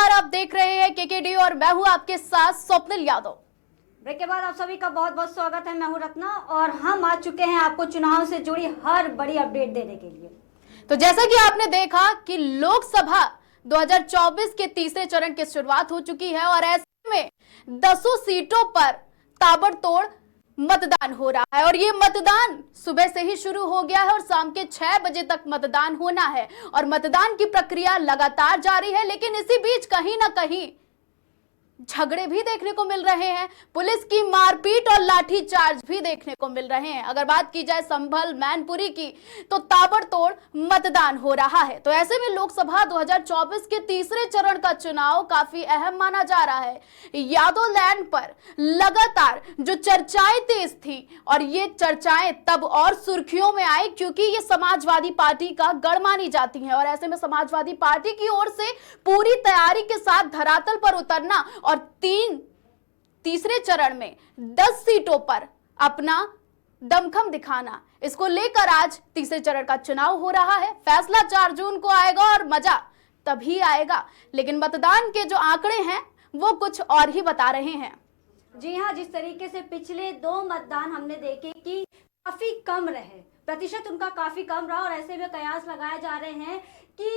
नमस्कार, आप देख रहे हैं केकेडी और मैं हूं आपके साथ स्वप्निल यादव। ब्रेक के बाद आप सभी का बहुत बहुत स्वागत है। मैं हूं रत्ना और हम आ चुके हैं आपको चुनाव से जुड़ी हर बड़ी अपडेट देने के लिए। तो जैसा कि आपने देखा कि लोकसभा 2024 के तीसरे चरण की शुरुआत हो चुकी है और ऐसे में 10 सीटों पर ताबड़तोड़ मतदान हो रहा है और ये मतदान सुबह से ही शुरू हो गया है और शाम के 6 बजे तक मतदान होना है और मतदान की प्रक्रिया लगातार जारी है। लेकिन इसी बीच कहीं ना कहीं झगड़े भी देखने को मिल रहे हैं, पुलिस की मारपीट और लाठीचार्ज भी देखने को मिल रहे हैं। अगर बात की जाए संभल मैनपुरी की तो ताबड़तोड़ मतदान हो रहा है। तो ऐसे में लोकसभा 2024 के तीसरे चरण का चुनाव काफी अहम माना जा रहा है। यादव लैंड पर लगातार जो चर्चाएं तेज थी और ये चर्चाएं तब और सुर्खियों में आई क्योंकि ये समाजवादी पार्टी का गढ़ मानी जाती है और ऐसे में समाजवादी पार्टी की ओर से पूरी तैयारी के साथ धरातल पर उतरना और तीसरे चरण में 10 सीटों पर अपना दमखम दिखाना, इसको लेकर आज तीसरे चरण का चुनाव हो रहा है। फैसला 4 जून को आएगा और मजा तभी आएगा, लेकिन मतदान के जो आंकड़े हैं वो कुछ और ही बता रहे हैं। जी हाँ, जिस तरीके से पिछले 2 मतदान हमने देखे कि काफी कम रहे, प्रतिशत उनका काफी कम रहा और ऐसे में कयास लगाए जा रहे हैं कि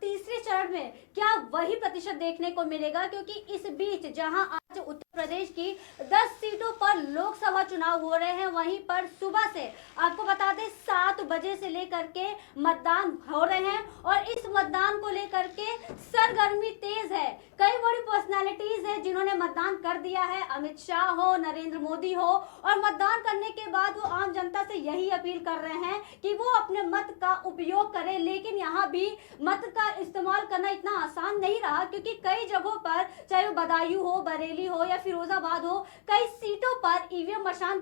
तीसरे चरण में क्या वही प्रतिशत देखने को मिलेगा, क्योंकि इस बीच जहां आज उत्तर प्रदेश की 10 सीटों पर लोकसभा चुनाव हो रहे हैं, वहीं पर सुबह से आपको बता दें 7 बजे से लेकर के मतदान हो रहे हैं और इस मतदान को लेकर के सरगर्मी तेज है। कई बड़ी पर्सनालिटीज है जिन्होंने मतदान कर दिया है, अमित शाह हो, नरेंद्र मोदी हो, और मतदान करने के बाद वो आम जनता से यही अपील कर रहे हैं कि वो अपने मत का उपयोग करें। लेकिन यहाँ भी मत का इस्तेमाल करना इतना आसान नहीं रहा, क्योंकि कई जगहों पर, चाहे वो बदायूं हो, बरेली हो या फिरोजाबाद हो, कई सीटों पर ईवीएम मशीन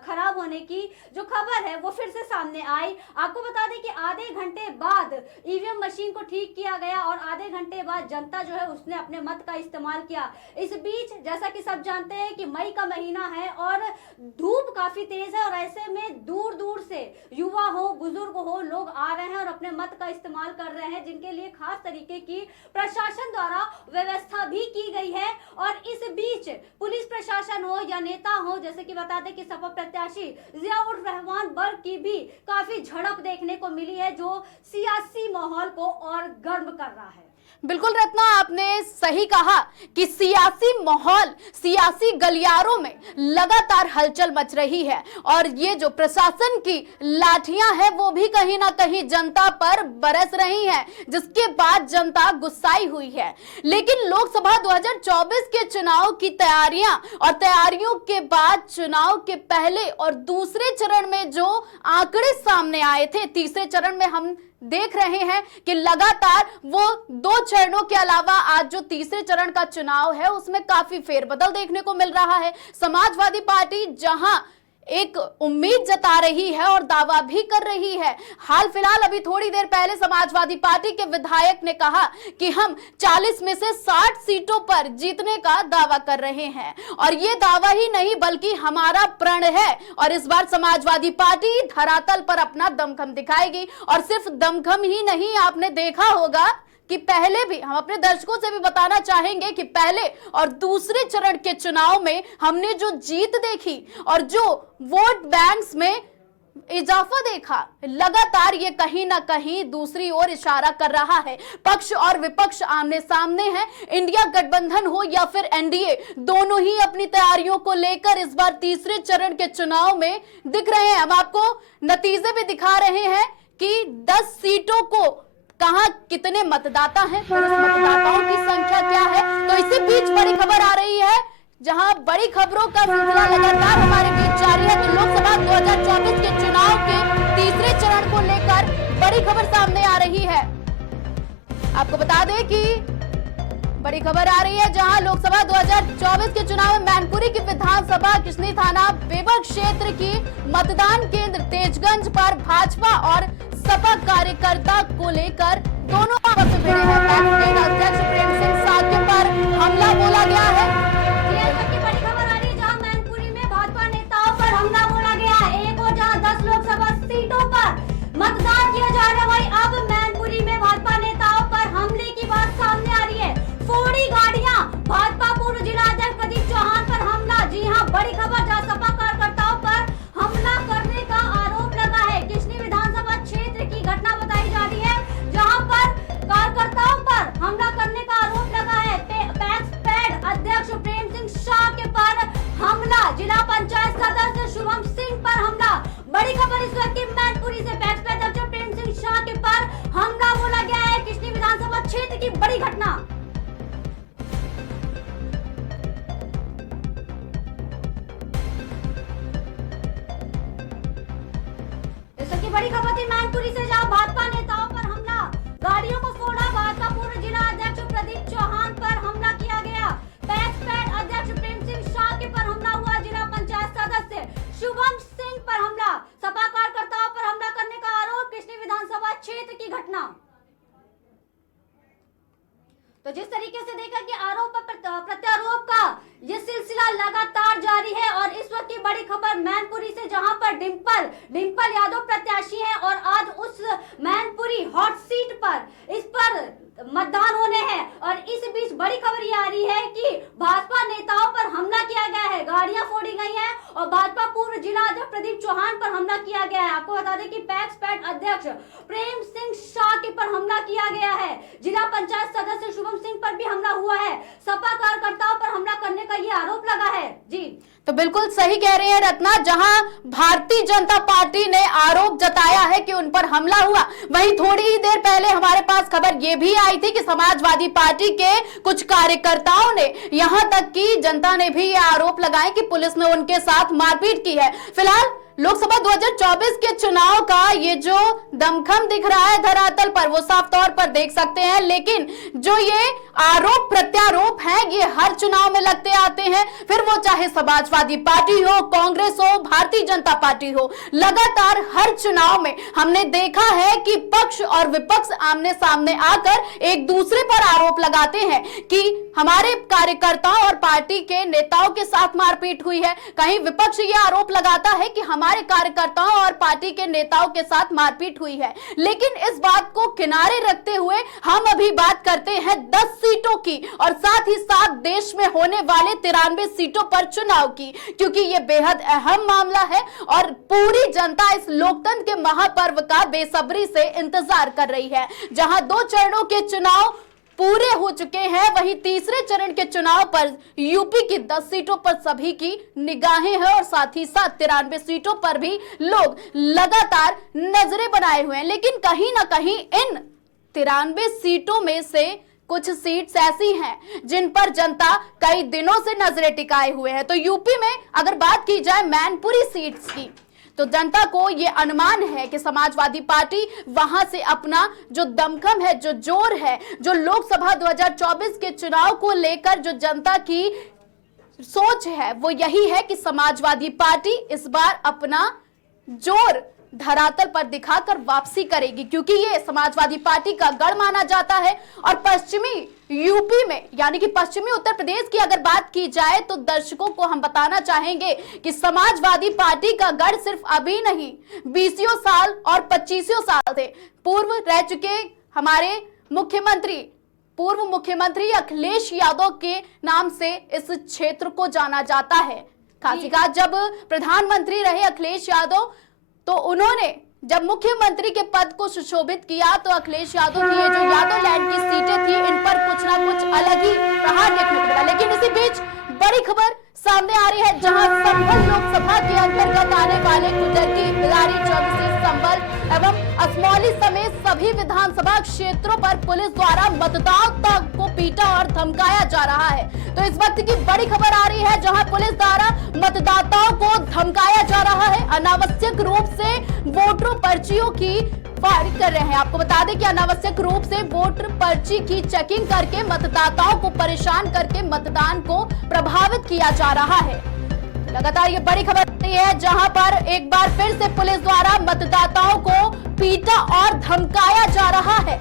खराब होने की जो खबर है वो फिर से सामने आई। आपको बता दें कि आधे घंटे बाद ईवीएम मशीन को ठीक किया गया और आधे घंटे बाद जनता जो है उसने अपने मत का इस्तेमाल किया। इस बीच जैसा कि सब जानते हैं कि मई का महीना है और धूप काफी तेज है और ऐसे में दूर दूर से युवा हो, बुजुर्ग हो, लोग आ रहे हैं और अपने मत का इस्तेमाल कर रहे हैं, जिनके लिए खास तरीके की प्रशासन द्वारा व्यवस्था भी की गई है। और इस बीच पुलिस प्रशासन हो या नेता हो, जैसे कि बता दें कि सपा प्रत्याशी जियाउर रहमान बर्ग की भी काफी झड़प देखने को मिली है, जो सियासी माहौल को और गर्म कर रहा है। बिल्कुल रत्ना, आपने सही कहा कि सियासी माहौल, सियासी गलियारों में लगातार हलचल मच रही है और ये जो प्रशासन की लाठियां हैं वो भी कहीं ना कहीं जनता पर बरस रही हैं, जिसके बाद जनता गुस्साई हुई है। लेकिन लोकसभा 2024 के चुनाव की तैयारियां और तैयारियों के बाद चुनाव के पहले और दूसरे चरण में जो आंकड़े सामने आए थे, तीसरे चरण में हम देख रहे हैं कि लगातार वो 2 चरणों के अलावा आज जो तीसरे चरण का चुनाव है उसमें काफी फेरबदल देखने को मिल रहा है। समाजवादी पार्टी जहां एक उम्मीद जता रही है और दावा भी कर रही है, हाल फिलहाल अभी थोड़ी देर पहले समाजवादी पार्टी के विधायक ने कहा कि हम 40 में से 60 सीटों पर जीतने का दावा कर रहे हैं और ये दावा ही नहीं बल्कि हमारा प्रण है और इस बार समाजवादी पार्टी धरातल पर अपना दमखम दिखाएगी। और सिर्फ दमखम ही नहीं, आपने देखा होगा कि पहले भी, हम अपने दर्शकों से भी बताना चाहेंगे कि पहले और दूसरे चरण के चुनाव में हमने जो जीत देखी और जो वोट बैंक्स में इजाफा देखा, लगातार ये कहीं ना कहीं दूसरी ओर इशारा कर रहा है। पक्ष और विपक्ष आमने सामने हैं, इंडिया गठबंधन हो या फिर एनडीए, दोनों ही अपनी तैयारियों को लेकर इस बार तीसरे चरण के चुनाव में दिख रहे हैं। हम आपको नतीजे भी दिखा रहे हैं कि 10 सीटों को कहां कितने मतदाता हैं, पुलिस मतदाताओं की संख्या क्या है। तो इसी बीच बड़ी खबर आ रही है, जहां बड़ी खबरों का सिलसिला लगातार हमारे बीच जारी है। तो लोकसभा 2024 के चुनाव के तीसरे चरण को लेकर बड़ी खबर सामने आ रही है। आपको बता दें कि बड़ी खबर आ रही है, जहां लोकसभा 2024 के चुनाव में मैनपुरी की विधानसभा किशनी थाना बेबर क्षेत्र की मतदान केंद्र तेजगंज पर भाजपा और सपा कार्यकर्ता को लेकर दोनों आपस में भिड़े हैं। पैक्स अध्यक्ष प्रेम सिंह साक्य पर हमला बोला गया है। ये सबकी बड़ी खबर आ रही है, जहां मैनपुरी में भाजपा नेताओं पर हमला बोला गया है। एक और जहां 10 लोकसभा सीटों पर मतदान किया जा रहा है, वहीं अब मैनपुरी में भाजपा नेताओं पर हमले की बात सामने आ रही है। बड़ी खबर इस वक्त की मैनपुरी से पैक्स पे अध्यक्ष प्रेम सिंह शाह के पर हमला बोला गया है। किशनी विधानसभा क्षेत्र की बड़ी घटना। इस वक्त की बड़ी खबर थी मैनपुरी से, जहां भाजपा नेताओं पर हमला, गाड़ियों को फोड़ा। भाजपा पूर्व जिला अध्यक्ष प्रदीप चौहान पर हमला किया गया। पैक्स पैड अध्यक्ष प्रेम सिंह शाह के पर हमला हुआ। जिला पंचायत सदस्य शुभम सिंह पर हमला, सपा कार्यकर्ताओं पर हमला करने का आरोप। किशनी विधानसभा क्षेत्र की घटना। तो जिस तरीके से देखा कि आरोप प्रत्यारोप का ये सिलसिला लगातार जारी है और इस वक्त की बड़ी खबर मैनपुरी से, जहां पर डिंपल यादव प्रत्याशी हैं और आज उस मैनपुरी हॉट सीट पर इस पर मतदान होने हैं। और इस बीच बड़ी खबर ये आ रही है कि भाजपा नेताओं पर हमला किया गया है, गाड़ियां फोड़ी गई हैं और भाजपा पूर्व जिला अध्यक्ष प्रदीप चौहान पर हमला किया गया है। आपको बता दें कि पैक्स पैड अध्यक्ष प्रेम सिंह शाह के पर हमला किया गया है। जिला पंचायत सदस्य शुभम सिंह पर भी हमला हुआ है। सपा कार्यकर्ताओं पर हमला करने का ये आरोप लगा है। जी तो बिल्कुल सही कह रहे हैं रत्ना, जहां भारतीय जनता पार्टी ने आरोप जताया है कि उन पर हमला हुआ, वहीं थोड़ी ही देर पहले हमारे पास खबर यह भी आई थी कि समाजवादी पार्टी के कुछ कार्यकर्ताओं ने, यहां तक कि जनता ने भी यह आरोप लगाए कि पुलिस ने उनके साथ मारपीट की है। फिलहाल लोकसभा 2024 के चुनाव का ये जो दमखम दिख रहा है धरातल पर, वो साफ तौर पर देख सकते हैं। लेकिन जो ये आरोप प्रत्यारोप है, ये हर चुनाव में लगते आते हैं, फिर वो चाहे समाजवादी पार्टी हो, कांग्रेस हो, भारतीय जनता पार्टी हो। लगातार हर चुनाव में हमने देखा है कि पक्ष और विपक्ष आमने सामने आकर एक दूसरे पर आरोप लगाते हैं कि हमारे कार्यकर्ताओं और पार्टी के नेताओं के साथ मारपीट हुई है। कहीं विपक्ष ये आरोप लगाता है कि हमारे कार्यकर्ताओं और पार्टी के नेताओं के साथ मारपीट हुई है। लेकिन इस बात को किनारे रखते हुए हम अभी बात करते हैं 10 सीटों की और साथ ही साथ देश में होने वाले 93 सीटों पर चुनाव की, क्योंकि यह बेहद अहम मामला है और पूरी जनता इस लोकतंत्र के महापर्व का बेसब्री से इंतजार कर रही है। जहां 2 चरणों के चुनाव पूरे हो चुके हैं, वहीं तीसरे चरण के चुनाव पर यूपी की 10 सीटों पर सभी की निगाहें हैं और साथ ही साथ 93 सीटों पर भी लोग लगातार नजरें बनाए हुए हैं। लेकिन कहीं ना कहीं इन 93 सीटों में से कुछ सीट्स ऐसी हैं जिन पर जनता कई दिनों से नजरें टिकाए हुए है। तो यूपी में अगर बात की जाए मैनपुरी सीट्स की, तो जनता को यह अनुमान है कि समाजवादी पार्टी वहां से अपना जो दमखम है, जो जोर है, जो लोकसभा 2024 के चुनाव को लेकर जो जनता की सोच है, वो यही है कि समाजवादी पार्टी इस बार अपना जोर धरातल पर दिखाकर वापसी करेगी, क्योंकि ये समाजवादी पार्टी का गढ़ माना जाता है। और पश्चिमी यूपी में, यानी कि पश्चिमी उत्तर प्रदेश की अगर बात की जाए, तो दर्शकों को हम बताना चाहेंगे कि समाजवादी पार्टी का गढ़ सिर्फ अभी नहीं, 20 साल और 25 साल थे। पूर्व रह चुके हमारे पूर्व मुख्यमंत्री अखिलेश यादव के नाम से इस क्षेत्र को जाना जाता है। खासकर जब प्रधानमंत्री रहे अखिलेश यादव, तो उन्होंने जब मुख्यमंत्री के पद को सुशोभित किया, तो अखिलेश यादव की ये जो यादव लैंड की सीटें थी, इन पर कुछ ना कुछ अलग ही प्रहार देखने को मिला। लेकिन इसी बीच बड़ी खबर सामने आ रही है, जहां संभल लोकसभा के अंतर्गत आने वाले कुदरती, बिलारी, चौबीसी, संभल एवं असमौली समेत सभी विधानसभा क्षेत्रों पर पुलिस द्वारा मतदाताओं को पीटा और धमकाया जा रहा है। तो इस वक्त की बड़ी खबर आ रही है, जहां पुलिस द्वारा मतदाताओं को धमकाया जा रहा है, अनावश्यक रूप से वोटर पर्चियों की फायरिंग कर रहे हैं। आपको बता दें कि अनावश्यक रूप से वोटर पर्ची की चेकिंग करके मतदाताओं को परेशान करके मतदान को प्रभावित किया जा रहा है। लगातार ये बड़ी खबर है, जहां पर एक बार फिर से पुलिस द्वारा मतदाताओं को पीटा और धमकाया जा रहा है।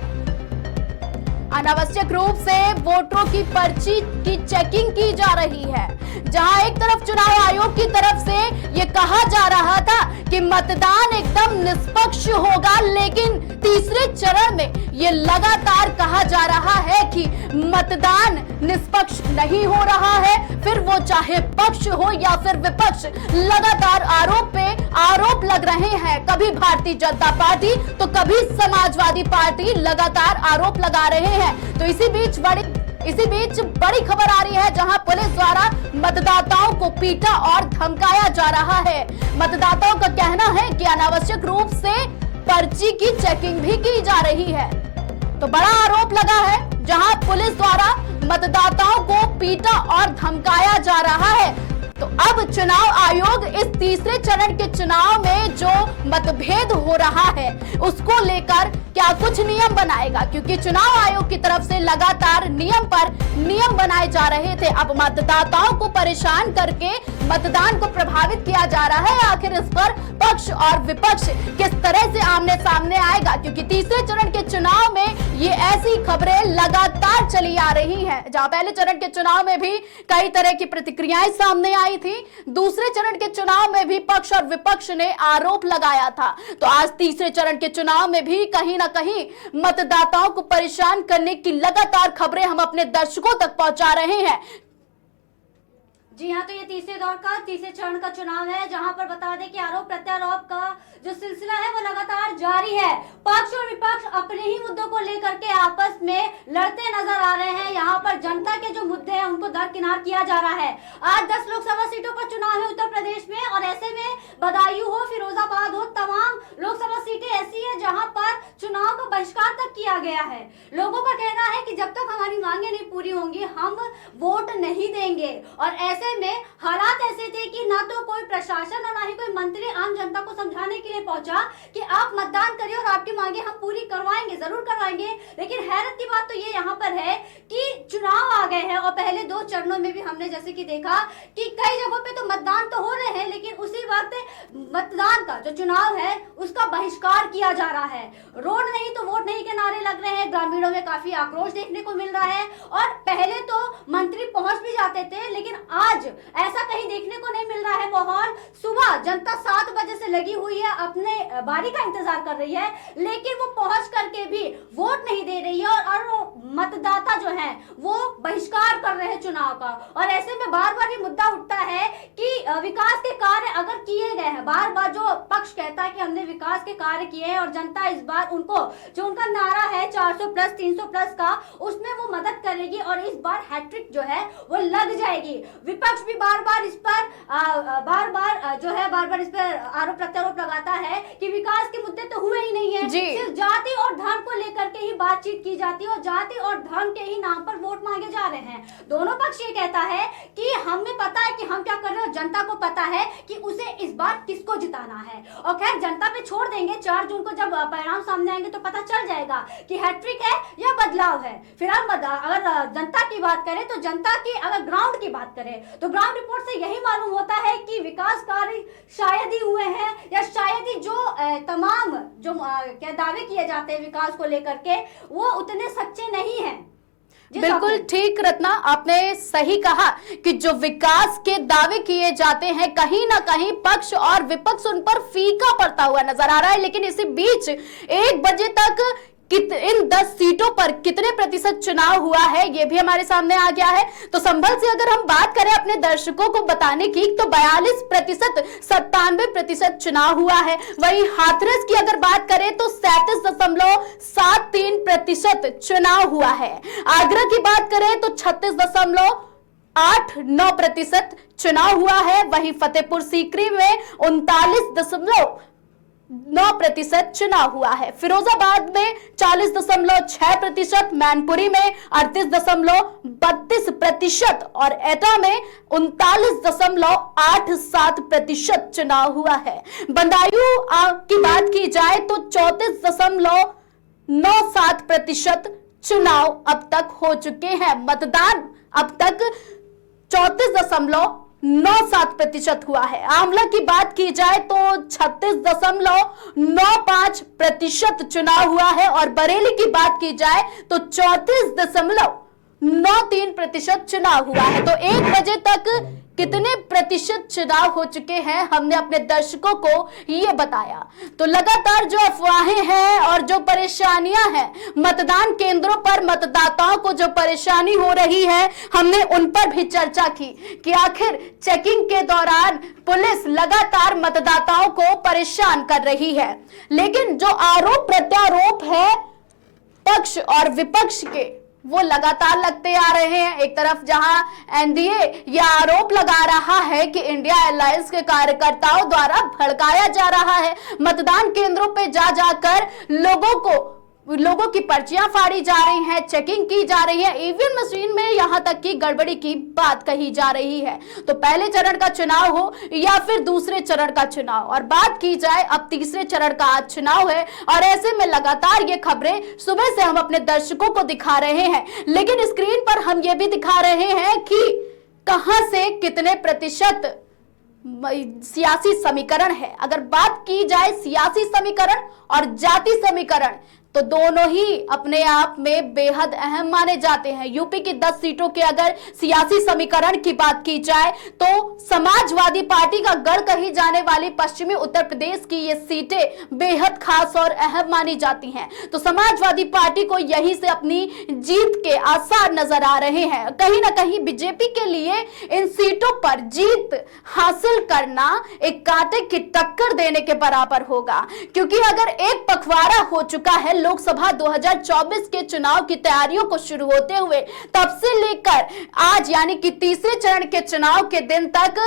अनावश्यक रूप से वोटरों की पर्ची की चेकिंग की जा रही है, जहां एक तरफ चुनाव आयोग की तरफ से ये कहा जा रहा था कि मतदान एकदम निष्पक्ष होगा, लेकिन तीसरे चरण में ये लगातार कहा जा रहा है कि मतदान निष्पक्ष नहीं हो रहा है। फिर वो चाहे पक्ष हो या फिर विपक्ष, लगातार आरोप पे आरोप लग रहे हैं। कभी भारतीय जनता पार्टी तो कभी समाजवादी पार्टी लगातार आरोप लगा रहे हैं। तो इसी बीच बड़ी इसी बीच बड़ी खबर आ रही है जहां पुलिस द्वारा मतदाताओं को पीटा और धमकाया जा रहा है। मतदाताओं का कहना है कि अनावश्यक रूप से पर्ची की चेकिंग भी की जा रही है। तो बड़ा आरोप लगा है जहां पुलिस द्वारा मतदाताओं को पीटा और धमकाया जा रहा है। तो अब चुनाव आयोग इस तीसरे चरण के चुनाव में जो मतभेद हो रहा है उसको लेकर क्या कुछ नियम बनाएगा, क्योंकि चुनाव आयोग की तरफ से लगातार नियम पर नियम बनाए जा रहे थे। अब मतदाताओं को परेशान करके मतदान को प्रभावित किया जा रहा है। आखिर इस पर पक्ष और विपक्ष किस तरह से आमने सामने आएगा, क्योंकि तीसरे चरण के चुनाव में ये ऐसी खबरें लगातार चली आ रही हैं। जहां पहले चरण के चुनाव में भी कई तरह की प्रतिक्रियाएं सामने आई थी, दूसरे चरण के चुनाव में भी पक्ष और विपक्ष ने आरोप लगाया था। तो आज तीसरे चरण के चुनाव में भी कहीं ना कहीं मतदाताओं को परेशान करने की लगातार खबरें हम अपने दर्शकों तक पहुंचा रहे हैं। जी हाँ, तो ये तीसरे चरण का चुनाव है जहां पर बता दें कि आरोप प्रत्यारोप का जो सिलसिला है वो लगातार जारी है। पक्ष और विपक्ष अपने ही मुद्दों को लेकर के आपस में लड़ते नजर आ रहे हैं। यहाँ पर जनता के जो मुद्दे हैं उनको दरकिनार किया जा रहा है। आज 10 लोकसभा सीटों का चुनाव है उत्तर प्रदेश में, और ऐसे में बदायूं हो, फिरोजाबाद हो, तमाम लोकसभा सीटें ऐसी है जहाँ पर चुनाव का बहिष्कार तक किया गया है। लोगों का कहना है कि जब तक हमारी मांगे नहीं पूरी होंगी हम वोट नहीं देंगे। और ऐसे में हालात ऐसे थे कि ना तो कोई प्रशासन और ना ही कोई मंत्री आम जनता को समझाने के लिए पहुंचा कि आप मतदान करिए और आपकी मांगे हम पूरी करवाएंगे, जरूर करवाएंगे। लेकिन हैरत की बात तो ये यहाँ पर है कि चुनाव आ गए हैं और पहले 2 चरणों में भी हमने जैसे कि देखा कि कई जगहों पे तो मतदान तो हो रहे हैं, लेकिन उसी वक्त मतदान का जो चुनाव है उसका बहिष्कार किया जा रहा है। रोड नहीं तो वोट नहीं के नारे लग रहे हैं। ग्रामीणों में काफी आक्रोश देखने को मिल रहा है। और पहले तो मंत्री पहुंच भी जाते थे, लेकिन आज ऐसा कहीं देखने को नहीं मिल रहा है माहौल। सुबह जनता 7 बजे से लगी हुई है, अपने बारी का इंतजार कर रही है, लेकिन वो पहुंच करके भी वोट नहीं दे रही है। और मतदाता जो है वो बहिष्कार कर रहे हैं चुनाव का। और ऐसे में बार बार ये मुद्दा उठता है कि विकास के कार्य अगर किए गए हैं, बार बार जो पक्ष कहता है कि हमने विकास के कार्य किए हैं और जनता इस बार उनको जो उनका नारा है 400 प्लस 300 प्लस का, उसमें वो मदद करेगी और इस बार हैट्रिक जो है वो लग जाएगी। विपक्ष भी बार बार इस पर इस पर आरोप प्रत्यारोप लगाता है कि विकास के मुद्दे तो हुए ही नहीं है, सिर्फ जाति और धर्म को लेकर के ही बातचीत की जाती है और जाति और धर्म के ही नाम पर वोट मांगे जा रहे हैं। दोनों पक्ष ये कहता है कि हमें पता है कि हम क्या कर रहे हैं और जनता को पता है कि उसे इस बार किसको जिताना है। और खैर जनता पे छोड़ देंगे, 4 जून को जब परिणाम सामने आएंगे तो पता चल जाएगा कि हैट्रिक है या बदलाव है। फिलहाल अगर जनता की बात करें तो जनता की अगर ग्राउंड की बात करें तो ग्राउंड रिपोर्ट से यही मालूम होता है कि विकास कार्य शायद ही हुए हैं, या शायद ही जो तमाम जो क्या दावे किए जाते हैं विकास को लेकर के वो उतने सच्चे नहीं हैं। बिल्कुल ठीक रत्ना, आपने सही कहा कि जो विकास के दावे किए जाते हैं कहीं ना कहीं पक्ष और विपक्ष उन पर फीका पड़ता हुआ नजर आ रहा है। लेकिन इसी बीच 1 बजे तक इन 10 सीटों पर कितने प्रतिशत चुनाव हुआ है ये भी हमारे सामने आ गया है। तो संभल से अगर हम बात करें अपने दर्शकों को बताने की तो 42% 97% चुनाव हुआ है। वहीं हाथरस की अगर बात करें तो 37.73% चुनाव हुआ है। आगरा की बात करें तो 36.89% चुनाव हुआ है। वहीं फतेहपुर सीकरी में 39.9% चुनाव हुआ है। फिरोजाबाद में 40.6%, मैनपुरी में 38.32% और एटा में 39.87% चुनाव हुआ है। बदायूं की बात की जाए तो 34.97% चुनाव अब तक हो चुके हैं। मतदान अब तक 34.97% हुआ है। आंवला की बात की जाए तो 36.95% चुनाव हुआ है और बरेली की बात की जाए तो 34.93% चुनाव हुआ है। तो 1 बजे तक कितने प्रतिशत चुनाव हो चुके हैं हमने अपने दर्शकों को ये बताया। तो लगातार जो अफवाहें हैं और जो परेशानियां हैं मतदान केंद्रों पर मतदाताओं को जो परेशानी हो रही है हमने उन पर भी चर्चा की कि आखिर चेकिंग के दौरान पुलिस लगातार मतदाताओं को परेशान कर रही है। लेकिन जो आरोप प्रत्यारोप है पक्ष और विपक्ष के वो लगातार लगते आ रहे हैं। एक तरफ जहां एनडीए यह आरोप लगा रहा है कि इंडिया एलायंस के कार्यकर्ताओं द्वारा भड़काया जा रहा है, मतदान केंद्रों पे जा जाकर लोगों की पर्चियां फाड़ी जा रही हैं, चेकिंग की जा रही है, ईवीएम मशीन में यहां तक कि गड़बड़ी की बात कही जा रही है। तो पहले चरण का चुनाव हो या फिर दूसरे चरण का चुनाव, और बात की जाए अब तीसरे चरण का आज चुनाव है, और ऐसे में लगातार ये खबरें सुबह से हम अपने दर्शकों को दिखा रहे हैं, लेकिन स्क्रीन पर हम ये भी दिखा रहे हैं कि कहां से कितने प्रतिशत सियासी समीकरण है। अगर बात की जाए सियासी समीकरण और जाति समीकरण, तो दोनों ही अपने आप में बेहद अहम माने जाते हैं। यूपी की 10 सीटों के अगर सियासी समीकरण की बात की जाए तो समाजवादी पार्टी का गढ़ कही जाने वाली पश्चिमी उत्तर प्रदेश की ये सीटें बेहद खास और अहम मानी जाती हैं। तो समाजवादी पार्टी को यहीं से अपनी जीत के आसार नजर आ रहे हैं। कहीं ना कहीं बीजेपी के लिए इन सीटों पर जीत हासिल करना एक कांटे की टक्कर देने के बराबर होगा, क्योंकि अगर एक पखवाड़ा हो चुका है लोकसभा 2024 के चुनाव की तैयारियों को शुरू होते हुए, तब से लेकर आज यानी कि तीसरे चरण के चुनाव के दिन तक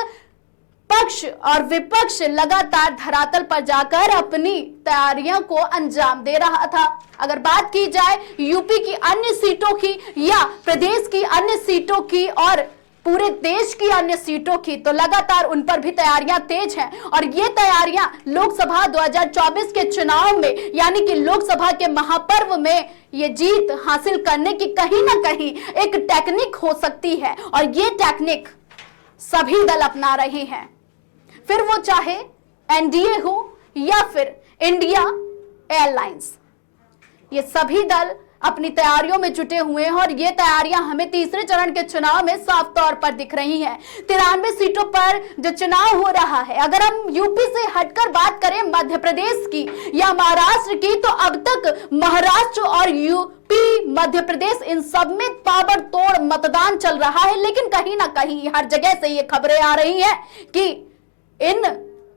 पक्ष और विपक्ष लगातार धरातल पर जाकर अपनी तैयारियों को अंजाम दे रहा था। अगर बात की जाए यूपी की अन्य सीटों की या प्रदेश की अन्य सीटों की और पूरे देश की अन्य सीटों की, तो लगातार उन पर भी तैयारियां तेज हैं, और ये तैयारियां लोकसभा 2024 के चुनाव में यानी कि लोकसभा के महापर्व में ये जीत हासिल करने की कहीं ना कहीं एक टेक्निक हो सकती है, और ये टेक्निक सभी दल अपना रहे हैं, फिर वो चाहे एनडीए हो या फिर इंडिया एयरलाइंस। ये सभी दल अपनी तैयारियों में जुटे हुए हैं, और ये तैयारियां हमें तीसरे चरण के चुनाव में साफ तौर पर दिख रही हैं। 93 सीटों पर जो चुनाव हो रहा है, अगर हम यूपी से हटकर बात करें मध्य प्रदेश की या महाराष्ट्र की, तो अब तक महाराष्ट्र और यूपी, मध्य प्रदेश, इन सब में ताबड़तोड़ मतदान चल रहा है। लेकिन कहीं ना कहीं हर जगह से ये खबरें आ रही हैं कि इन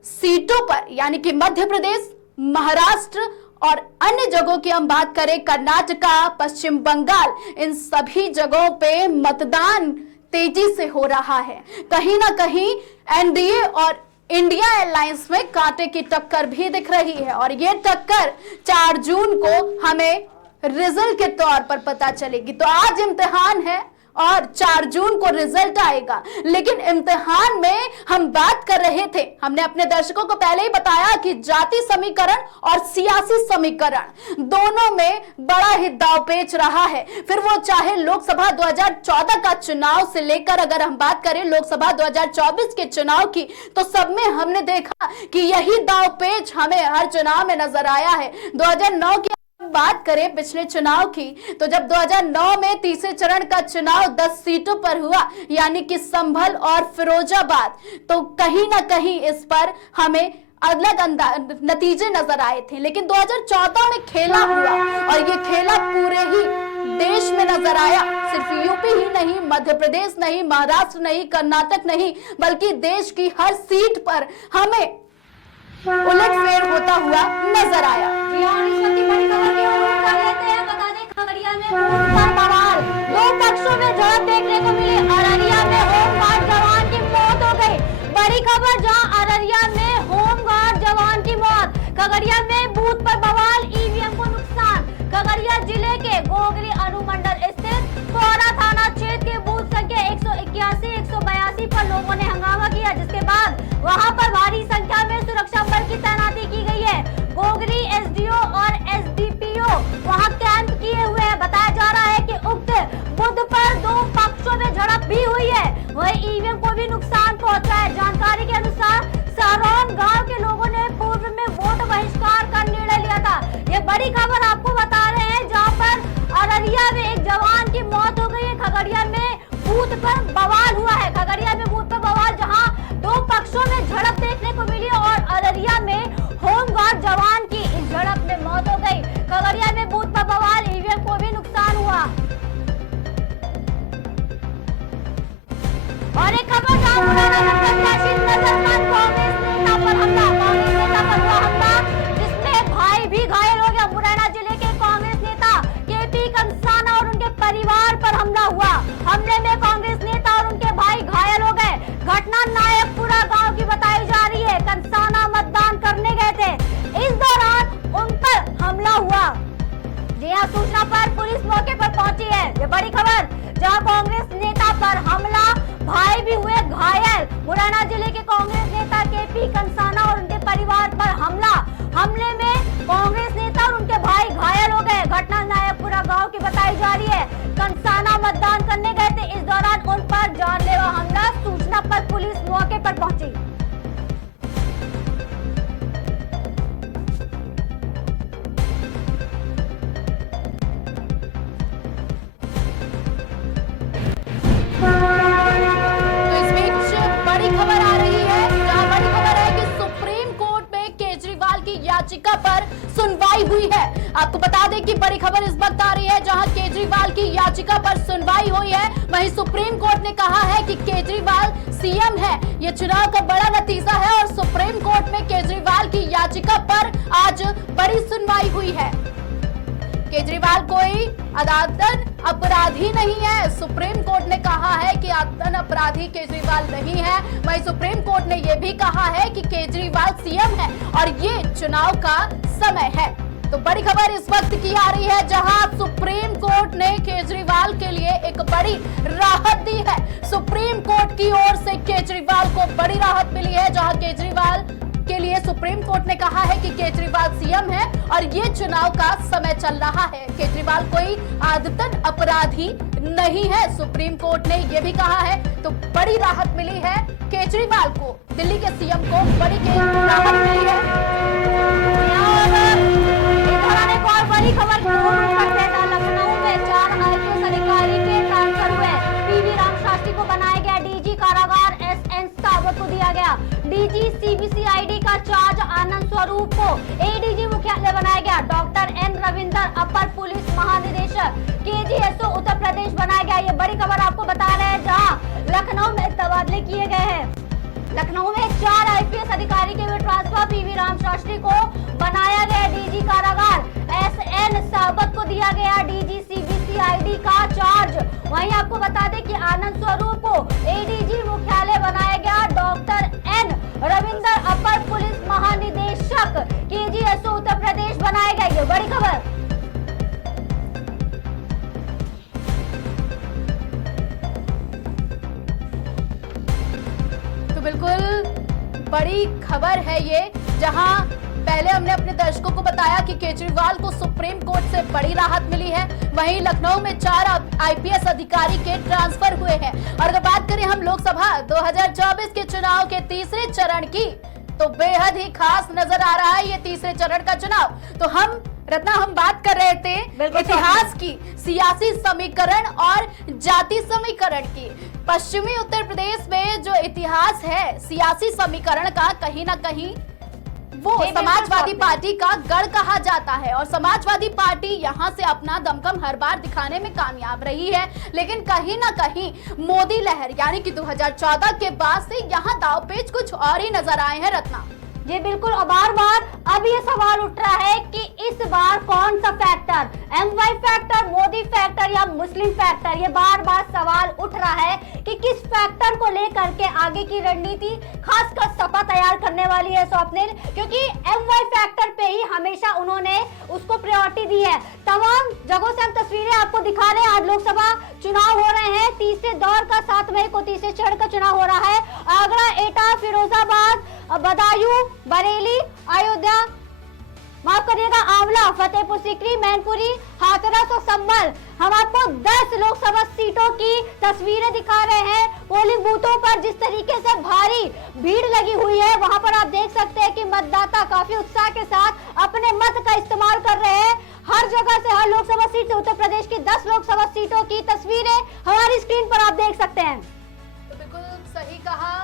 सीटों पर यानी कि मध्य प्रदेश, महाराष्ट्र और अन्य जगहों की हम बात करें, कर्नाटका, पश्चिम बंगाल, इन सभी जगहों पे मतदान तेजी से हो रहा है। कहीं ना कहीं एनडीए और इंडिया एयरलाइंस में कांटे की टक्कर भी दिख रही है, और ये टक्कर 4 जून को हमें रिजल्ट के तौर पर पता चलेगी। तो आज इम्तिहान है और 4 जून को रिजल्ट आएगा, लेकिन इम्तिहान में हम बात कर रहे थे, हमने अपने दर्शकों को पहले ही बताया कि जाति समीकरण और सियासी समीकरण दोनों में बड़ा ही दांवपेच रहा है। फिर वो चाहे लोकसभा 2014 का चुनाव से लेकर अगर हम बात करें लोकसभा 2024 के चुनाव की, तो सब में हमने देखा कि यही दांवपेच हमें हर चुनाव में नजर आया है। 2009 की बात करें पिछले चुनाव की, तो जब 2009 में तीसरे चरण का चुनाव 10 सीटों पर हुआ यानी कि संभल और फिरोजाबाद, तो कहीं ना कहीं इस पर हमें अलग नतीजे नजर आए थे। लेकिन 2014 में खेला हुआ, और ये खेला पूरे ही देश में नजर आया, सिर्फ यूपी ही नहीं, मध्य प्रदेश नहीं, महाराष्ट्र नहीं, कर्नाटक नहीं, बल्कि देश की हर सीट पर हमें उलटफेर होता हुआ नजर आया। खगड़िया में बवाल, 2 पक्षों में झड़प देखने को मिली। अररिया में होमगार्ड जवान की मौत हो गई। बड़ी खबर, जहां अररिया में होमगार्ड जवान की मौत, खगड़िया में बूथ पर बवाल, ईवीएम को नुकसान। खगड़िया जिले के गोगरी अनुमंडल स्थित कोहरा थाना क्षेत्र के बूथ संख्या 181, 182 पर लोगों ने हंगामा किया, जिसके बाद वहां पर भारी संख्या में सुरक्षा बल की तैनाती की गई है। गोगरी एसडीओ और एसडीपीओ वहां कैंप किए हुए हैं। बताया जा रहा है कि उक्त बुध पर 2 पक्षों में झड़प भी हुई है, वही ईवीएम को भी नुकसान पहुंचा है। जानकारी के अनुसार सारोन गांव के लोगों ने पूर्व में वोट बहिष्कार का निर्णय लिया था। ये बड़ी खबर आपको बता रहे हैं, जहां पर अररिया में एक जवान की मौत हो गई है। खगड़िया में बूथ पर बवाल हुआ है। खगड़िया में बूथ पर बवाल, जहां 2 पक्षों में झड़प देखने को मिली, और अररिया में होमगार्ड जवान की इस झड़प में मौत हो गई। खगड़िया में बूथ पर बवाल, ईवीएम को भी नुकसान हुआ। और एक खबर, प्रत्याशी नजरबंद, कांग्रेस नेता पर हमला, कांग्रेस नेता पर हुआ हमला, जिसमें भाई भी घायल हो गया। मुरैना जिले के कांग्रेस नेता केपी कंसाना और उनके परिवार पहुंची है। ये बड़ी खबर, जहां कांग्रेस नेता पर हमला, भाई भी हुए घायल। मुरैना जिले के कांग्रेस नेता केपी कंसाना और उनके परिवार पर हमले में कांग्रेस नेता और उनके भाई घायल हो गए। घटना नायकपुरा गांव की बताई जा रही है। कंसाना मतदान करने गए थे, इस दौरान उन पर जानलेवा हमला। सूचना पर पुलिस मौके पर पहुंची। खबर आ रही है, जहां बड़ी खबर है कि सुप्रीम कोर्ट में केजरीवाल की याचिका पर सुनवाई हुई है। आपको बता दें कि बड़ी खबर इस वक्त आ रही है, जहां केजरीवाल की याचिका पर सुनवाई हुई है। वहीं सुप्रीम कोर्ट ने कहा है कि केजरीवाल सीएम है, ये चुनाव का बड़ा नतीजा है और सुप्रीम कोर्ट में केजरीवाल की याचिका पर आज बड़ी सुनवाई हुई है। केजरीवाल कोई आदतन अपराधी नहीं है। सुप्रीम कोर्ट ने कहा है कि आदतन अपराधी केजरीवाल नहीं है। वहीं सुप्रीम कोर्ट ने यह भी कहा है कि केजरीवाल सीएम है और ये चुनाव का समय है। तो बड़ी खबर इस वक्त की आ रही है, जहां सुप्रीम कोर्ट ने केजरीवाल के लिए एक बड़ी राहत दी है। सुप्रीम कोर्ट की ओर से केजरीवाल को बड़ी राहत मिली है, जहां केजरीवाल के लिए सुप्रीम कोर्ट ने कहा है कि केजरीवाल सीएम है और ये चुनाव का समय चल रहा है। केजरीवाल कोई आदतन अपराधी नहीं है, सुप्रीम कोर्ट ने यह भी कहा है। तो बड़ी राहत मिली है केजरीवाल को, दिल्ली के सीएम को बड़ी राहत मिली है। एक और बड़ी खबर, लखनऊ में 4 IPS अधिकारी के ट्रांसफर हुए। पीवी राम शास्त्री को बनाया गया डीजी कारागार, SN सावत को दिया गया डीजी CBCID का चार्ज, आनंद स्वरूप को ADG मुख्यालय बनाया गया। डॉक्टर N रविंदर अपर पुलिस महानिदेशक KGSO उत्तर प्रदेश बनाया गया। ये बड़ी खबर आपको बता रहे हैं, जहां लखनऊ में तबादले किए गए हैं। लखनऊ में 4 IPS अधिकारी के हुए ट्रांसफर, पीवी राम शास्त्री को बनाया गया डीजी कारागार, SN सावत को दिया गया डीजी CBCID का चार्ज। वहीं आपको बता दें कि आनंद स्वरूप को ADG मुख्यालय बनाया गया। डॉक्टर N रविंदर अपर पुलिस महानिदेशक KGSO उत्तर प्रदेश बनाया गया। ये बड़ी खबर। तो बिल्कुल बड़ी खबर है ये, जहां पहले हमने अपने दर्शकों को बताया कि केजरीवाल को सुप्रीम कोर्ट से बड़ी राहत मिली है। वहीं लखनऊ में 4 IPS अधिकारी के ट्रांसफर हुए हैं। और अगर बात करें हम लोकसभा 2024 के चुनाव के तीसरे चरण की, तो बेहद ही खास नजर आ रहा है ये तीसरे चरण का चुनाव। तो हम बात कर रहे थे इतिहास की, सियासी समीकरण और जाति समीकरण की। पश्चिमी उत्तर प्रदेश में जो इतिहास है सियासी समीकरण का, कहीं ना कहीं वो समाजवादी पार्टी का गढ़ कहा जाता है और समाजवादी पार्टी यहां से अपना दमखम हर बार दिखाने में कामयाब रही है। लेकिन कहीं ना कहीं मोदी लहर यानी कि 2014 के बाद से यहां दांवपेच कुछ और ही नजर आए हैं रत्ना। ये बिल्कुल, और बार-बार अब ये सवाल उठ रहा है कि इस बार कौन सा factor, MY factor, Modi factor या मुस्लिम फैक्टर, ये बार-बार सवाल उठ रहा है कि किस फैक्टर को लेकर के आगे की रणनीति खासकर सपा तैयार करने वाली है स्वप्निल, क्योंकि MY फैक्टर पे ही हमेशा उन्होंने उसको प्रायोरिटी दी है। तमाम जगहों से हम तस्वीरें आपको दिखा रहे हैं। आज लोकसभा चुनाव हो रहे हैं, तीसरे दौर का 7 मई को तीसरे चरण का चुनाव हो रहा है। आगरा, एटा, फिरोजाबाद, बदायूं, बरेली, अयोध्या, माफ करिएगा, आंवला, फतेहपुर सीकरी, मैनपुरी, हाथरस और संभल, हम आपको 10 लोकसभा सीटों की तस्वीरें दिखा रहे हैं। पोलिंग बूथों पर जिस तरीके से भारी भीड़ लगी हुई है, वहां पर आप देख सकते हैं कि मतदाता काफी उत्साह के साथ अपने मत का इस्तेमाल कर रहे हैं। हर जगह से, हर लोकसभा सीट से उत्तर प्रदेश की 10 लोकसभा सीटों की तस्वीरें हमारी स्क्रीन पर आप देख सकते हैं। तो बिल्कुल सही कहा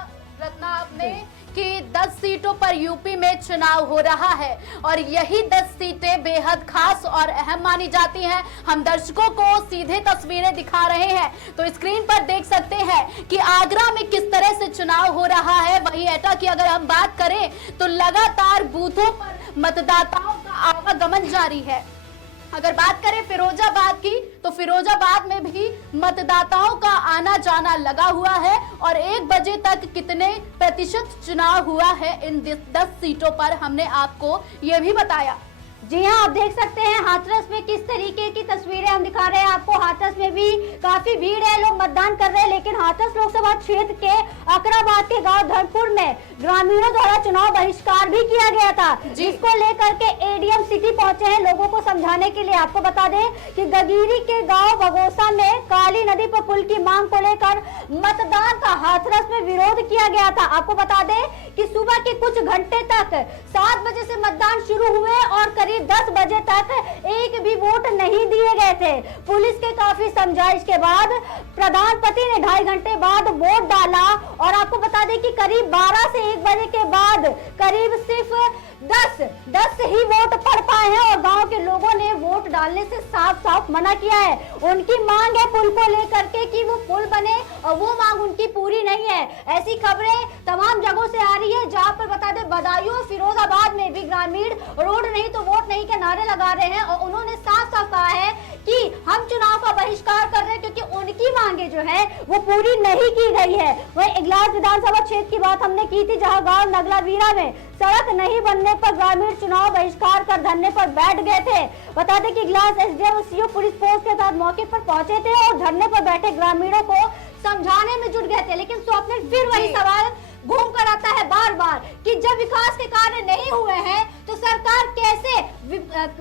रत्ना आपने कि 10 सीटों पर यूपी में चुनाव हो रहा है और यही 10 सीटें बेहद खास और अहम मानी जाती हैं। हम दर्शकों को सीधे तस्वीरें दिखा रहे हैं, तो स्क्रीन पर देख सकते हैं कि आगरा में किस तरह से चुनाव हो रहा है। वहीं एटा की अगर हम बात करें तो लगातार बूथों पर मतदाताओं का आवागमन जारी है। अगर बात करें फिरोजाबाद की, तो फिरोजाबाद में भी मतदाताओं का आना जाना लगा हुआ है और 1 बजे तक कितने प्रतिशत चुनाव हुआ है इन 10 सीटों पर हमने आपको यह भी बताया। जी हाँ, आप देख सकते हैं हाथरस में किस तरीके की तस्वीरें हम दिखा रहे हैं आपको। हाथरस में भी काफी भीड़ है, लोग मतदान कर रहे हैं, लेकिन हाथरस लोकसभा क्षेत्र के अकराबाद के गांव धनपुर में ग्रामीणों द्वारा चुनाव बहिष्कार भी किया गया था, जिसको लेकर के एडीएम सिटी पहुंचे हैं लोगों को समझाने के लिए। आपको बता दें कि गगीरी के गाँव बगोसा में काली नदी पर पुल की मांग को लेकर मतदान का हाथरस में विरोध किया गया था। आपको बता दें कि सुबह के कुछ घंटे तक 7 बजे से मतदान शुरू हुए और करीब 10 बजे तक एक भी वोट नहीं दिए गए थे। पुलिस के काफी समझाइश के बाद प्रधानपति ने 2.5 घंटे बाद वोट डाला और आपको बता दें कि करीब 12 से 1 बजे के बाद करीब सिर्फ 10 ही वोट पड़ पाए हैं और गांव के लोगों ने वोट डालने से साफ साफ मना किया है। उनकी मांग है पुल को लेकर के कि वो पुल बने और वो मांग उनकी पूरी नहीं है। ऐसी खबरें तमाम जगहों से आ रही है, जहां पर बता दें बदायूं फिरोजाबाद में भी ग्रामीण रोड नहीं तो वोट नहीं के नारे लगा रहे हैं और उन्होंने साफ साफ कहा है कि हम चुनाव का बहिष्कार कर रहे हैं क्योंकि उनकी मांगे जो है वो पूरी नहीं की गई है। वहीं इगलास विधानसभा क्षेत्र की बात हमने की थी, जहां गांव नगलावीरा में सड़क नहीं बनने पर ग्रामीण चुनाव बहिष्कार कर धरने पर बैठ गए थे। बता दें कि इगलास एसडीएम और सीओ पुलिस फोर्स के साथ मौके पर पहुंचे थे और धरने पर बैठे ग्रामीणों को समझाने में जुट गए थे, लेकिन स्वप्निल फिर वही सवाल घूम कर आता है बार बार कि जब विकास के कार्य नहीं हुए हैं तो सरकार कैसे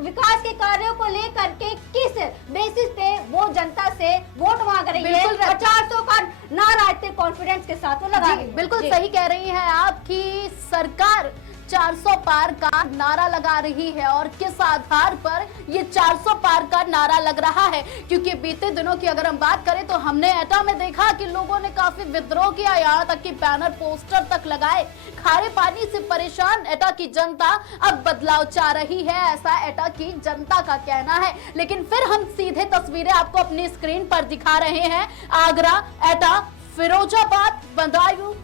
विकास के कार्यों को लेकर के किस बेसिस पे वो जनता से वोट मांग रही है और 400 का नारा इतने कॉन्फिडेंस के साथ वो लगा रही है। बिल्कुल सही कह रही है आपकी सरकार 400 पार का नारा लगा रही है और किस आधार पर ये 400 पार का नारा लग रहा है, क्योंकि बीते दिनों की अगर हम बात करें तो हमने एटा में देखा कि लोगों ने काफी विद्रोह किया, यहाँ तक कि बैनर पोस्टर तक लगाए। खारे पानी से परेशान एटा की जनता अब बदलाव चाह रही है, ऐसा एटा की जनता का कहना है। लेकिन फिर हम सीधे तस्वीरें आपको अपनी स्क्रीन पर दिखा रहे हैं आगरा, एटा, फिरोजाबाद, बदायूं,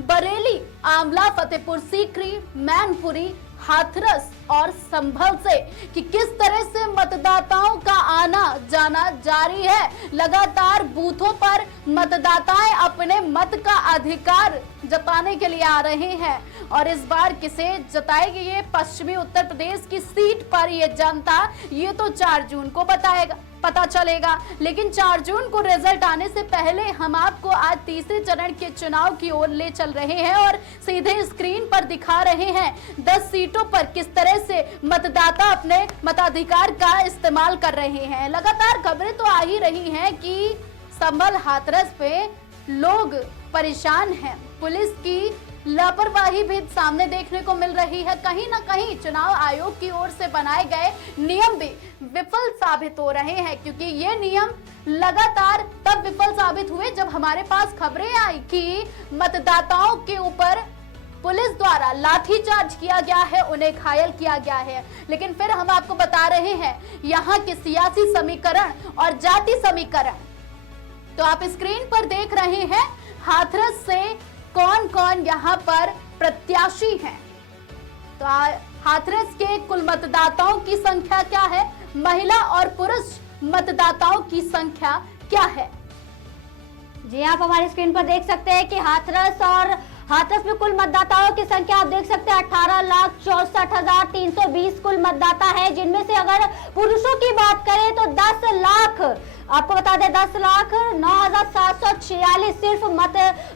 बरेली, आंवला, फतेहपुर सीकरी, मैनपुरी, हाथरस और संभल से कि किस तरह से मतदाताओं का आना जाना जारी है। लगातार बूथों पर मतदाताएं अपने मत का अधिकार जताने के लिए आ रहे हैं और इस बार किसे जताएगी ये पश्चिमी उत्तर प्रदेश की सीट पर ये जनता, ये तो 4 जून को पता चलेगा। लेकिन 4 जून को रिजल्ट आने से पहले हम आपको आज तीसरे चरण के चुनाव की ओर ले चल रहे हैं और सीधे स्क्रीन पर दिखा रहे हैं 10 सीटों पर किस तरह से मतदाता अपने मताधिकार का इस्तेमाल कर रहे हैं। लगातार खबरें तो आ ही रही हैं कि संभल, हाथरस पे लोग परेशान हैं, पुलिस की लापरवाही भी सामने देखने को मिल रही है। कहीं ना कहीं चुनाव आयोग की ओर से बनाए गए नियम भी विफल साबित हो रहे हैं, क्योंकि ये नियम लगातार तब विफल साबित हुए जब हमारे पास खबरें आई कि मतदाताओं के ऊपर पुलिस द्वारा लाठीचार्ज किया गया है, उन्हें घायल किया गया है। लेकिन फिर हम आपको बता रहे हैं यहाँ के सियासी समीकरण और जाति समीकरण तो आप स्क्रीन पर देख रहे हैं हाथरस से कौन कौन यहाँ पर प्रत्याशी हैं। तो हाथरस के कुल मतदाताओं की संख्या क्या है, महिला और पुरुष मतदाताओं की संख्या क्या है। जी आप हमारी स्क्रीन पर देख सकते हैं कि हाथरस में कुल मतदाताओं की संख्या आप देख सकते हैं 18,64,320 कुल मतदाता है, जिनमें से अगर पुरुषों की बात करें तो 10 लाख, आपको बता दें 10,09,746 सिर्फ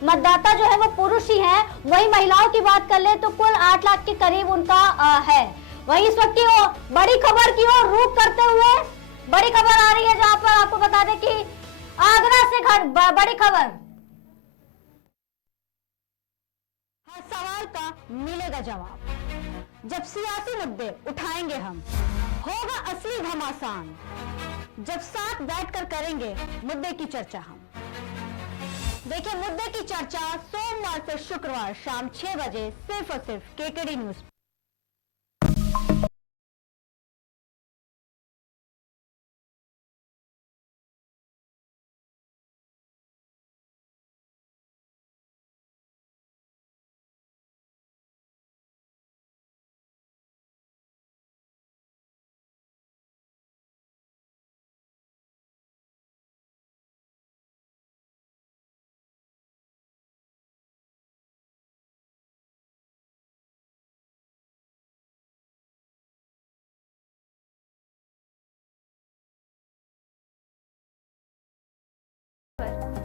मतदाता जो है वो पुरुष ही हैं। वही महिलाओं की बात कर ले तो कुल 8 लाख के करीब उनका है। वही इस वक्त की बड़ी खबर की ओर रुख करते हुए बड़ी खबर आ रही है, जहां पर आपको बता दें कि आगरा से बड़ी खबर, हर सवाल का मिलेगा जवाब। जब सियासी मुद्दे उठाएंगे हम, होगा असली घमासान। जब साथ बैठकर करेंगे मुद्दे की चर्चा हम। देखिए मुद्दे की चर्चा सोमवार से शुक्रवार शाम 6 बजे सिर्फ और सिर्फ केकेडी न्यूज। खबर।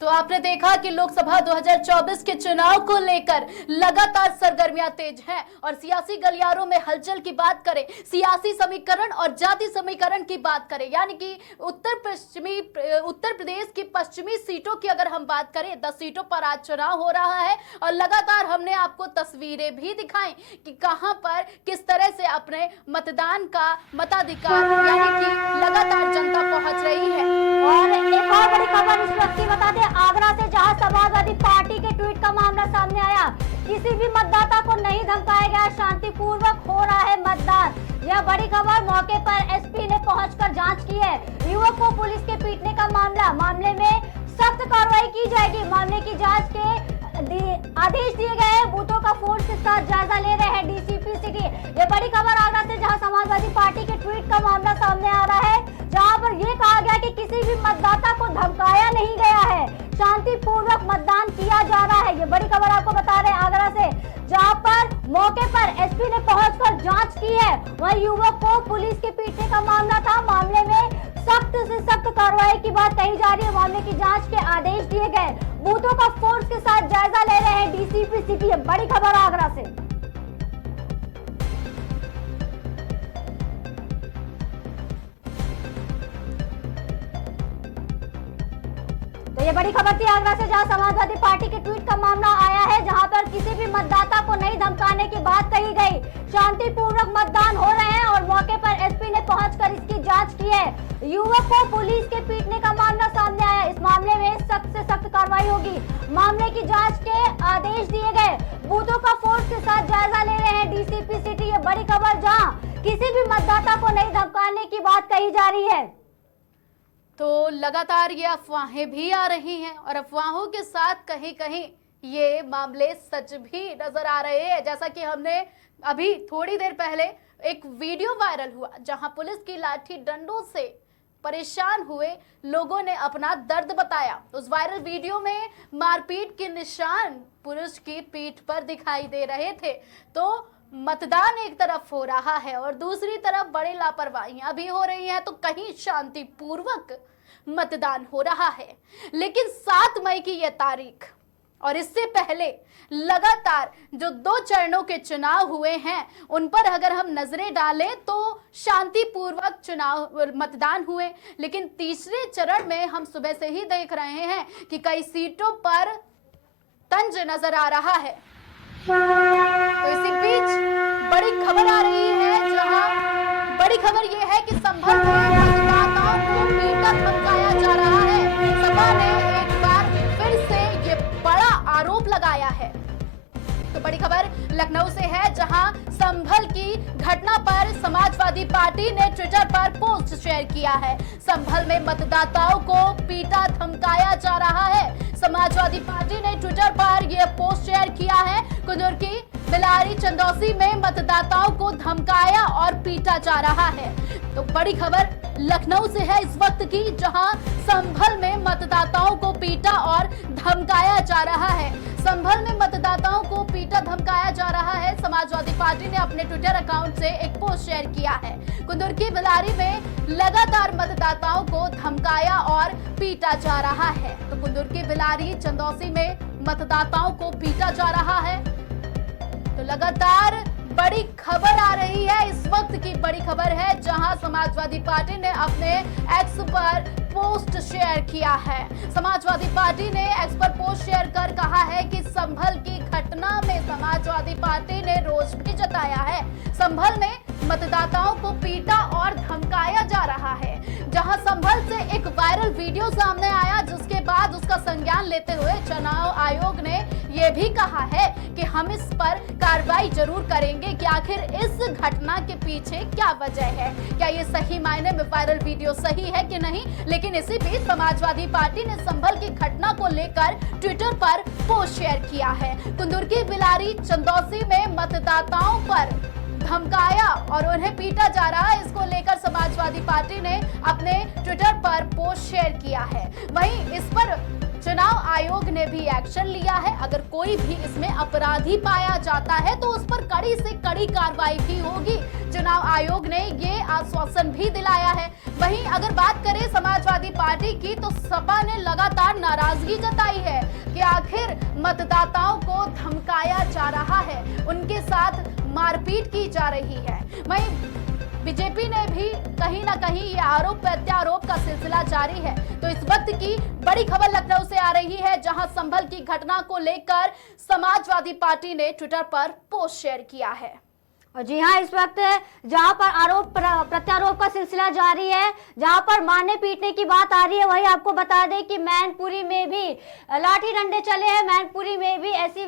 तो आपने देखा कि लोकसभा 2024 के चुनाव को लेकर लगातार सरगर्मियां तेज हैं और सियासी गलियारों में हलचल की बात करें, सियासी समीकरण और जाति समीकरण की बात करें, यानी कि उत्तर प्रदेश की पश्चिमी सीटों की अगर हम बात करें, 10 सीटों पर आज चुनाव हो रहा है और लगातार हमने आपको तस्वीरें भी दिखाई कि कहां पर किस तरह से अपने मतदान का मताधिकार यानी कि लगातार जनता पहुंच रही है। और एक और बड़ी खबर इस वक्त की बता दें, आगरा से जहां समाजवादी पार्टी के ट्वीट का मामला सामने आया, किसी भी मतदाता को नहीं धमकाया गया, शांतिपूर्वक हो रहा है मतदान। यह बड़ी खबर, मौके पर एसपी ने पहुंचकर जांच की है। युवक को पुलिस के पीटने का मामले में सख्त कार्रवाई की जाएगी। मामले की जांच के आदेश दिए गए हैं। बूथों का फोर्स के साथ जायजा ले रहे हैं डीसीपी सिटी। ये बड़ी खबर आगरा से जहां समाजवादी पार्टी के ट्वीट का मामला सामने आ रहा है, जहां पर यह कहा गया कि किसी भी मतदाता को धमकाया नहीं गया है, शांतिपूर्वक मतदान किया जा रहा है। ये बड़ी खबर आपको बता रहे हैं आगरा से, जहां पर मौके पर एसपी ने पहुंचकर जांच की है। वह युवक को पुलिस के पीटने का मामला था, मामले में सख्त से सख्त कार्रवाई की बात कही जा रही है। मामले की जांच के आदेश दिए गए, बूथों का फोर्स के साथ जायजा ले रहे हैं डीसीपी सिटी। बड़ी खबर आगरा से। तो ये बड़ी खबर थी आगरा से, जहां समाजवादी पार्टी के ट्वीट का मामला आया है, जहां पर किसी भी मतदाता को नहीं धमकाने की बात कही गई, शांतिपूर्वक मतदान हो रहे हैं और मौके पर एसपी ने पहुंचकर इसकी जांच की है। युवक को पुलिस के पीटने का मामला सामने आया, इस मामले में सख्त से सख्त कार्रवाई होगी। मामले की जांच के आदेश दिए गए, बूथों का फोर्स के साथ जायजा ले रहे हैं डीसीपी सिटी। ये बड़ी खबर, जहां किसी भी मतदाता को नहीं धमकाने की बात कही जा रही है। तो लगातार ये अफवाहें भी आ रही हैं और अफवाहों के साथ कहीं कहीं ये मामले सच भी नजर आ रहे हैं। जैसा कि हमने अभी थोड़ी देर पहले एक वीडियो वायरल हुआ जहां पुलिस की लाठी डंडों से परेशान हुए लोगों ने अपना दर्द बताया। उस वायरल वीडियो में मारपीट के निशान पुरुष की पीठ पर दिखाई दे रहे थे। तो मतदान एक तरफ हो रहा है और दूसरी तरफ बड़ी लापरवाहियां भी हो रही हैं, तो कहीं शांतिपूर्वक मतदान हो रहा है। लेकिन 7 मई की यह तारीख और इससे पहले लगातार जो 2 चरणों के चुनाव हुए हैं उन पर अगर हम नजरें डालें तो शांतिपूर्वक मतदान हुए, लेकिन तीसरे चरण में हम सुबह से ही देख रहे हैं कि कई सीटों पर तंज नजर आ रहा है। तो इसी बीच बड़ी खबर आ रही है, जहां बड़ी खबर यह है कि संभल में मतदाताओं को पीटा धमकाया जा रहा है। सपा ने एक बार फिर से ये बड़ा आरोप लगाया है। तो बड़ी खबर लखनऊ से है, जहां संभल की घटना पर समाजवादी पार्टी ने ट्विटर पर पोस्ट शेयर किया है। संभल में मतदाताओं को पीटा धमकाया जा रहा है। समाजवादी पार्टी ने ट्विटर पर यह पोस्ट शेयर किया है। कुंदूर की बिलारी चंदौसी में मतदाताओं को धमकाया और पीटा जा रहा है। तो बड़ी खबर लखनऊ से है इस वक्त की, जहां संभल में मतदाताओं को पीटा और धमकाया जा रहा है। संभल में मतदाताओं को पीटा धमकाया जा रहा है। समाजवादी पार्टी ने अपने ट्विटर अकाउंट से एक पोस्ट शेयर किया है। कुंदूर की बिलारी में लगातार मतदाताओं को धमकाया और पीटा जा रहा है। तो कुंदूर की बिलारी चंदौसी में मतदाताओं को पीटा जा रहा है। तो लगातार बड़ी खबर आ रही है, इस वक्त की बड़ी खबर है, जहां समाजवादी पार्टी ने अपने एक्स पर पोस्ट शेयर किया है। समाजवादी पार्टी ने एक्स पर पोस्ट शेयर कर कहा है कि संभल की घटना में समाजवादी पार्टी ने रोष भी जताया है। संभल में मतदाताओं को पीटा और धमकाया जा रहा है। जहां संभल से एक वायरल वीडियो सामने आया, जिसके बाद उसका संज्ञान लेते हुए चुनाव आयोग ने यह भी कहा है कि हम इस पर कार्रवाई जरूर करेंगे कि आखिर इस घटना के पीछे क्या वजह है, क्या ये सही मायने में वायरल वीडियो सही है कि नहीं। लेकिन इसी बीच समाजवादी पार्टी ने संभल की घटना को लेकर ट्विटर पर पोस्ट शेयर किया है। कुंदूर की बिलारी चंदौसी में मतदाताओं पर धमकाया और उन्हें पीटा जा रहा है, इसको लेकर समाजवादी पार्टी ने अपने ट्विटर पर पोस्ट शेयर किया है। वहीं इस पर चुनाव आयोग ने भी एक्शन लिया है। अगर कोई भी इसमें अपराधी पाया जाता है तो उस पर कड़ी से कड़ी कार्रवाई भी होगी। चुनाव आयोग ने ये आश्वासन भी दिलाया है। वहीं अगर बात करें समाजवादी पार्टी की, तो सपा ने लगातार नाराजगी जताई है कि आखिर मतदाताओं को धमकाया जा रहा है, उनके साथ मारपीट की जा रही है। वहीं बीजेपी ने भी कहीं ना कहीं ये आरोप प्रत्यारोप का सिलसिला जारी है। तो इस वक्त की बड़ी खबर लखनऊ से आ रही है, जहां संभल की घटना को लेकर समाजवादी पार्टी ने ट्विटर पर पोस्ट शेयर किया है। और जी हाँ, इस वक्त जहां पर आरोप प्रत्यारोप का सिलसिला जारी है, जहां पर मारने पीटने की बात आ रही है, वही आपको बता दें कि मैनपुरी में भी लाठी डंडे चले हैं। मैनपुरी में भी ऐसी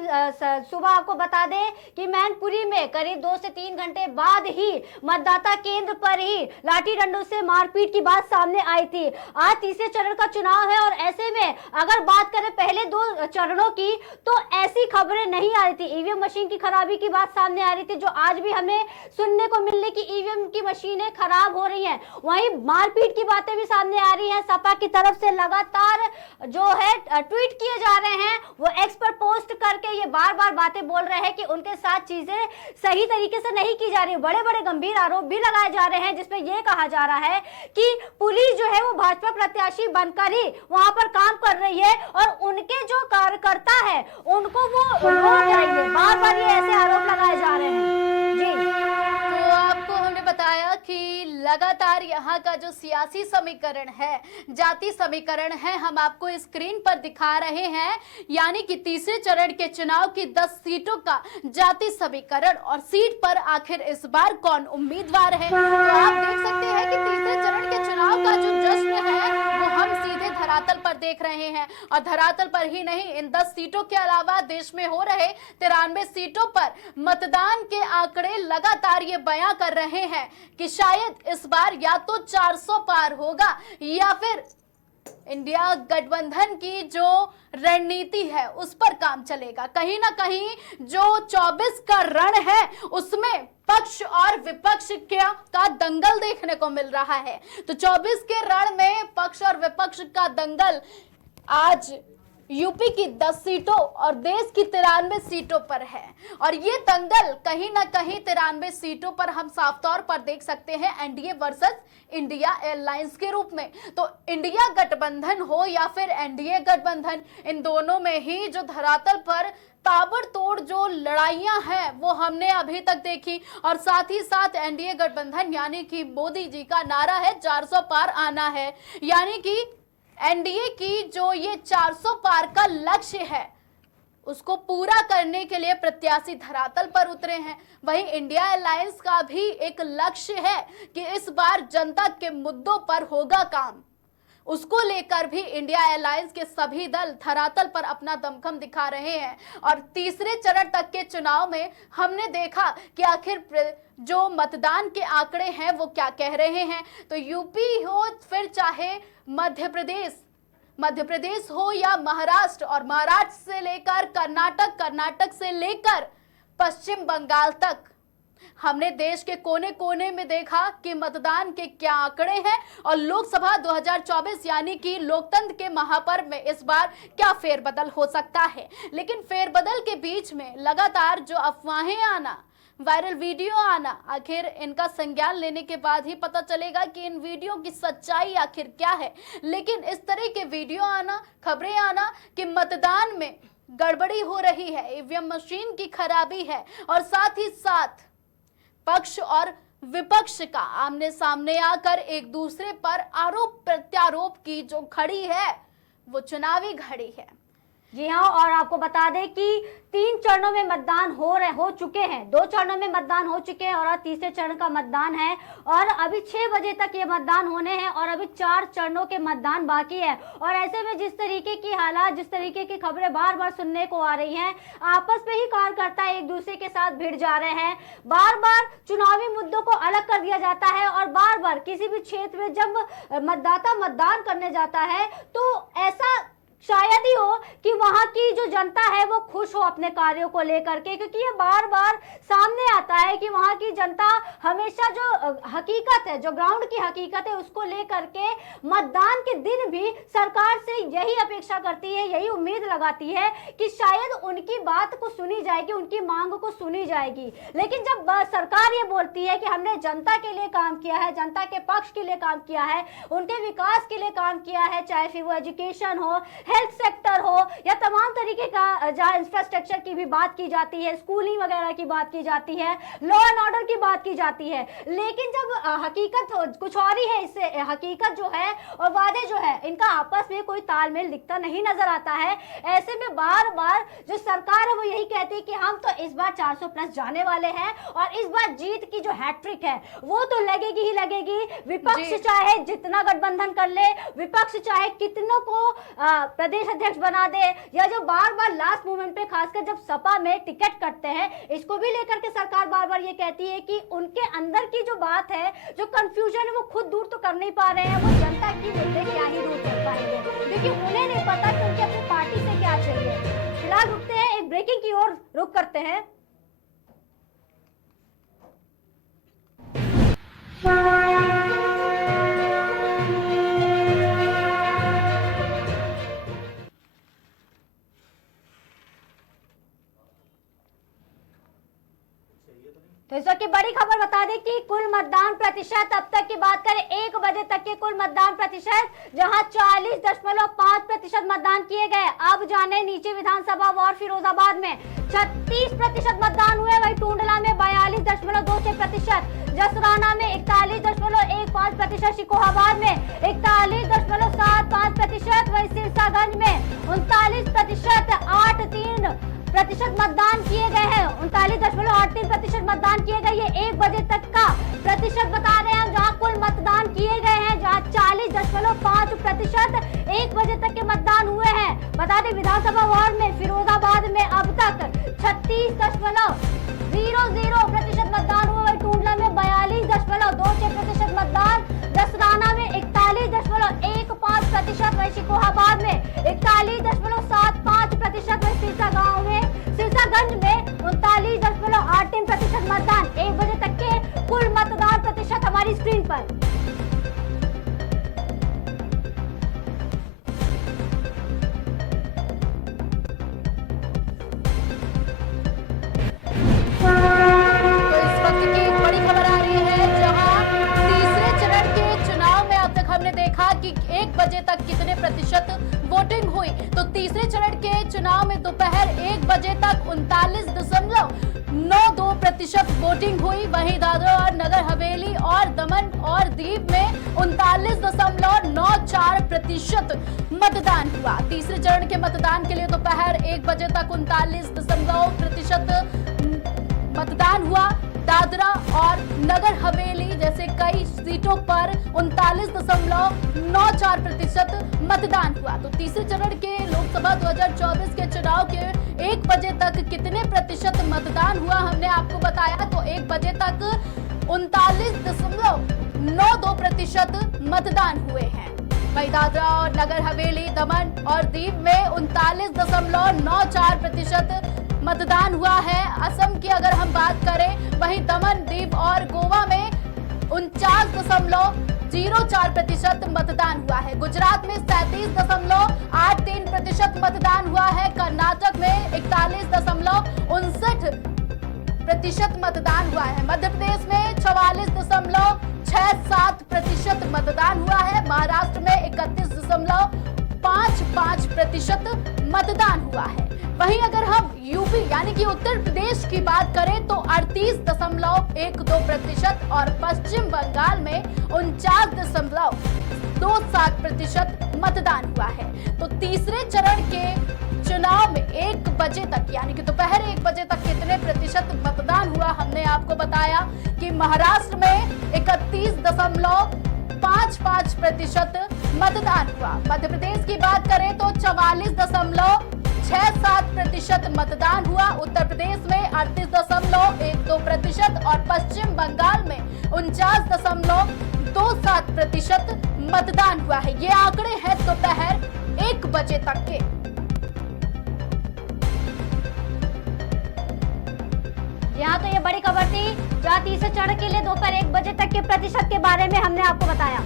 सुबह आपको बता दें कि मैनपुरी में करीब 2 से 3 घंटे बाद ही मतदाता केंद्र पर ही लाठी डंडों से मारपीट की बात सामने आई थी। आज तीसरे चरण का चुनाव है और ऐसे में अगर बात करें पहले 2 चरणों की, तो ऐसी खबरें नहीं आ रही थी। ईवीएम मशीन की खराबी की बात सामने आ रही थी, जो आज भी हमें सुनने को मिलने की ईवीएम की मशीनें खराब हो रही हैं। वहीं मारपीट की बातें भी सामने आ रही हैं। सपा की तरफ से लगातार जो है ट्वीट किए जा रहे हैं, वो एक्स पर पोस्ट करके ये बार-बार बातें बोल रहे हैं कि उनके साथ चीजें सही तरीके से नहीं की जा रही। बड़े-बड़े गंभीर आरोप भी लगाए जा रहे हैं, जिसमें यह कहा जा रहा है कि पुलिस जो है वो भाजपा प्रत्याशी बनकर ही वहां पर काम कर रही है और उनके जो कार्यकर्ता है उनको वो रोक जाएंगे। बार-बार ये ऐसे आरोप लगाए जा रहे हैं। तो आपको हमने बताया कि लगातार यहाँ का जो सियासी समीकरण है, जाति समीकरण है, हम आपको स्क्रीन पर दिखा रहे हैं। यानी कि तीसरे चरण के चुनाव की 10 सीटों का जाति समीकरण और सीट पर आखिर इस बार कौन उम्मीदवार है। तो आप देख सकते हैं कि तीसरे चरण के चुनाव का जो जश्न है वो हम सीधे धरातल पर देख रहे हैं। और धरातल पर ही नहीं, इन 10 सीटों के अलावा देश में हो रहे 93 सीटों पर मतदान के आंकड़े लगातार ये बयां कर रहे हैं कि शायद इस बार या तो 400 पार होगा या फिर इंडिया गठबंधन की जो रणनीति है उस पर काम चलेगा। कहीं ना कहीं जो 24 का रण है उसमें पक्ष और विपक्ष का दंगल देखने को मिल रहा है। तो 24 के रण में पक्ष और विपक्ष का दंगल आज यूपी की 10 सीटों और देश की 93 सीटों पर है। और ये दंगल कहीं ना कहीं 93 सीटों पर हम साफ तौर पर देख सकते हैं एनडीए वर्सेस इंडिया एयरलाइंस के रूप में। तो इंडिया गठबंधन हो या फिर एनडीए गठबंधन, इन दोनों में ही जो धरातल पर ताबड़तोड़ जो लड़ाइयां हैं वो हमने अभी तक देखी। और साथ ही साथ एनडीए गठबंधन यानी कि मोदी जी का नारा है 400 पार आना है। यानी कि एनडीए की जो ये 400 पार का लक्ष्य है उसको पूरा करने के लिए प्रत्याशी धरातल पर उतरे हैं। वहीं इंडिया अलायंस का भी एक लक्ष्य है कि इस बार जनता के मुद्दों पर होगा काम। उसको लेकर भी इंडिया अलायंस के सभी दल धरातल पर अपना दमखम दिखा रहे हैं। और तीसरे चरण तक के चुनाव में हमने देखा कि आखिर जो मतदान के आंकड़े हैं वो क्या कह रहे हैं। तो यूपी हो फिर चाहे मध्य प्रदेश हो या महाराष्ट्र, और महाराष्ट्र से लेकर कर्नाटक, कर्नाटक से लेकर पश्चिम बंगाल तक हमने देश के कोने कोने में देखा कि मतदान के क्या आंकड़े हैं और लोकसभा 2024 यानी कि लोकतंत्र के महापर्व में इस बार क्या फेरबदल हो सकता है। लेकिन फेरबदल के बीच में लगातार जो अफवाहें आना, वायरल वीडियो आना, आखिर इनका संज्ञान लेने के बाद ही पता चलेगा कि इन वीडियो की सच्चाई आखिर क्या है। लेकिन इस तरह के वीडियो आना, खबरें आना कि मतदान में गड़बड़ी हो रही है, ईवीएम मशीन की खराबी है और साथ ही साथ पक्ष और विपक्ष का आमने सामने आकर एक दूसरे पर आरोप प्रत्यारोप की जो घड़ी है वो चुनावी घड़ी है। जी हाँ, और आपको बता दें कि 3 चरणों में मतदान हो चुके हैं। 2 चरणों में मतदान हो चुके हैं और आज तीसरे चरण का मतदान है और अभी 6 बजे तक ये मतदान होने हैं और अभी 4 चरणों के मतदान बाकी है। और ऐसे में जिस तरीके की हालात, जिस तरीके की खबरें बार बार सुनने को आ रही हैं, आपस में ही कार्यकर्ता एक दूसरे के साथ भिड़ जा रहे हैं। बार बार चुनावी मुद्दों को अलग कर दिया जाता है और बार बार किसी भी क्षेत्र में जब मतदाता मतदान करने जाता है तो ऐसा शायद ही हो कि वहां की जो जनता है वो खुश हो अपने कार्यों को लेकर के, क्योंकि ये बार बार सामने आता है कि वहां की जनता हमेशा जो हकीकत है, जो ग्राउंड की हकीकत है, उसको लेकर के मतदान के दिन भी सरकार से यही अपेक्षा करती है, यही उम्मीद लगाती है कि शायद उनकी बात को सुनी जाएगी, उनकी मांग को सुनी जाएगी। लेकिन जब सरकार ये बोलती है कि हमने जनता के लिए काम किया है, जनता के पक्ष के लिए काम किया है, उनके विकास के लिए काम किया है, चाहे फिर वो एजुकेशन हो, हेल्थ सेक्टर हो या तमाम तरीके का जहाँ इंफ्रास्ट्रक्चर की भी बात की जाती है, स्कूलिंग वगैरह की बात की जाती है, लॉ एंड ऑर्डर की बात की जाती है, लेकिन जब हकीकत कुछ और ही है, इससे हकीकत जो है और वादे जो है इनका आपस में कोई तालमेल दिखता नहीं नजर आता है। ऐसे में बार बार जो सरकार है वो यही कहती है कि हम तो इस बार 400 प्लस जाने वाले हैं और इस बार जीत की जो हैट्रिक है वो तो लगेगी ही लगेगी। विपक्ष चाहे जितना गठबंधन कर ले, विपक्ष चाहे कितनों को प्रदेश अध्यक्ष बना दे, या जो बार बार लास्ट मोमेंट पे खासकर जब सपा में टिकट कटते हैं, इसको भी लेकर के सरकार बार बार ये कहती है कि उनके अंदर की जो बात है, जो कंफ्यूजन है वो खुद दूर तो कर नहीं पा रहे हैं, वो जनता की मुद्दे क्या ही दूर कर पाएंगे, क्योंकि उन्हें नहीं पता कि उनकी अपनी पार्टी से क्या चाहिए। फिलहाल रुकते हैं, एक ब्रेकिंग की ओर रुक करते हैं। तो इस वक्त की बड़ी खबर बता दें कि कुल मतदान प्रतिशत अब तक की बात करें 1 बजे तक के कुल मतदान प्रतिशत, जहां 40.5% मतदान किए गए। अब जाने नीचे विधानसभा वार्ड फिरोजाबाद में 36% मतदान हुए, वही टूंडला में 42.26%, जसराना में 41.15%, शिकोहाबाद में 41.75%, वही सिरसागंज में 39%, 83% मतदान किए गए हैं, 39.83% मतदान किए गए। ये 1 बजे तक का प्रतिशत बता रहे हैं, जहां कुल मतदान किए गए हैं, जहां 40.5% 1 बजे तक के मतदान हुए हैं। बता दें विधानसभा वार्ड में फिरोजाबाद में अब तक 36.00% मतदान हुआ, वही टूंडला में 42.26% मतदान, जसराना में 41.15%, वही शिकोहाबाद में 41.75%, वही सिरसागंज में 39.83% मतदान। 1 बजे तक के कुल मतदान प्रतिशत हमारी स्क्रीन पर। तो इस वक्त की एक बड़ी खबर आ रही है, जहां तीसरे चरण के चुनाव में अब तक हमने देखा कि 1 बजे तक कितने प्रतिशत वोटिंग हुई। तो तीसरे चरण के चुनाव में दोपहर 1 बजे तक 39.92% वोटिंग हुई। वहीं दादरा और नगर हवेली और दमन और दीव में 39.94% मतदान हुआ। तीसरे चरण के मतदान के लिए दोपहर 1 बजे तक 39% मतदान हुआ। दादरा और नगर हवेली जैसे कई सीटों पर 39.94% मतदान हुआ। तो तीसरे चरण के लोकसभा 2024 के चुनाव के 1 बजे तक कितने प्रतिशत मतदान हुआ हमने आपको बताया। तो 1 बजे तक 39.92% मतदान हुए हैं। वही दादरा और नगर हवेली, दमन और दीव में 39.94% मतदान हुआ है। असम की अगर हम बात करें, वहीं दमन, दीव और गोवा में 49.04% मतदान हुआ है। गुजरात में 37.83% मतदान हुआ है। कर्नाटक में 41.59% मतदान हुआ है। मध्य प्रदेश में 44.67% मतदान हुआ है। महाराष्ट्र में 31.55% मतदान हुआ है। वहीं अगर हम यूपी यानी कि उत्तर प्रदेश की बात करें तो 38.12% और पश्चिम बंगाल में 49.27% मतदान हुआ है। तो तीसरे चरण के चुनाव में 1 बजे तक यानी कि दोपहर 1 बजे तक कितने प्रतिशत मतदान हुआ हमने आपको बताया कि महाराष्ट्र में 31.55% मतदान हुआ। मध्य प्रदेश की बात करें तो 44.67% मतदान हुआ। उत्तर प्रदेश में 38.12% और पश्चिम बंगाल में 49.27% मतदान हुआ है। ये आंकड़े हैं दोपहर 1 बजे तक के। यहाँ तो ये बड़ी खबर थी, जहाँ तीसरे चरण के लिए दोपहर 1 बजे तक के प्रतिशत के बारे में हमने आपको बताया।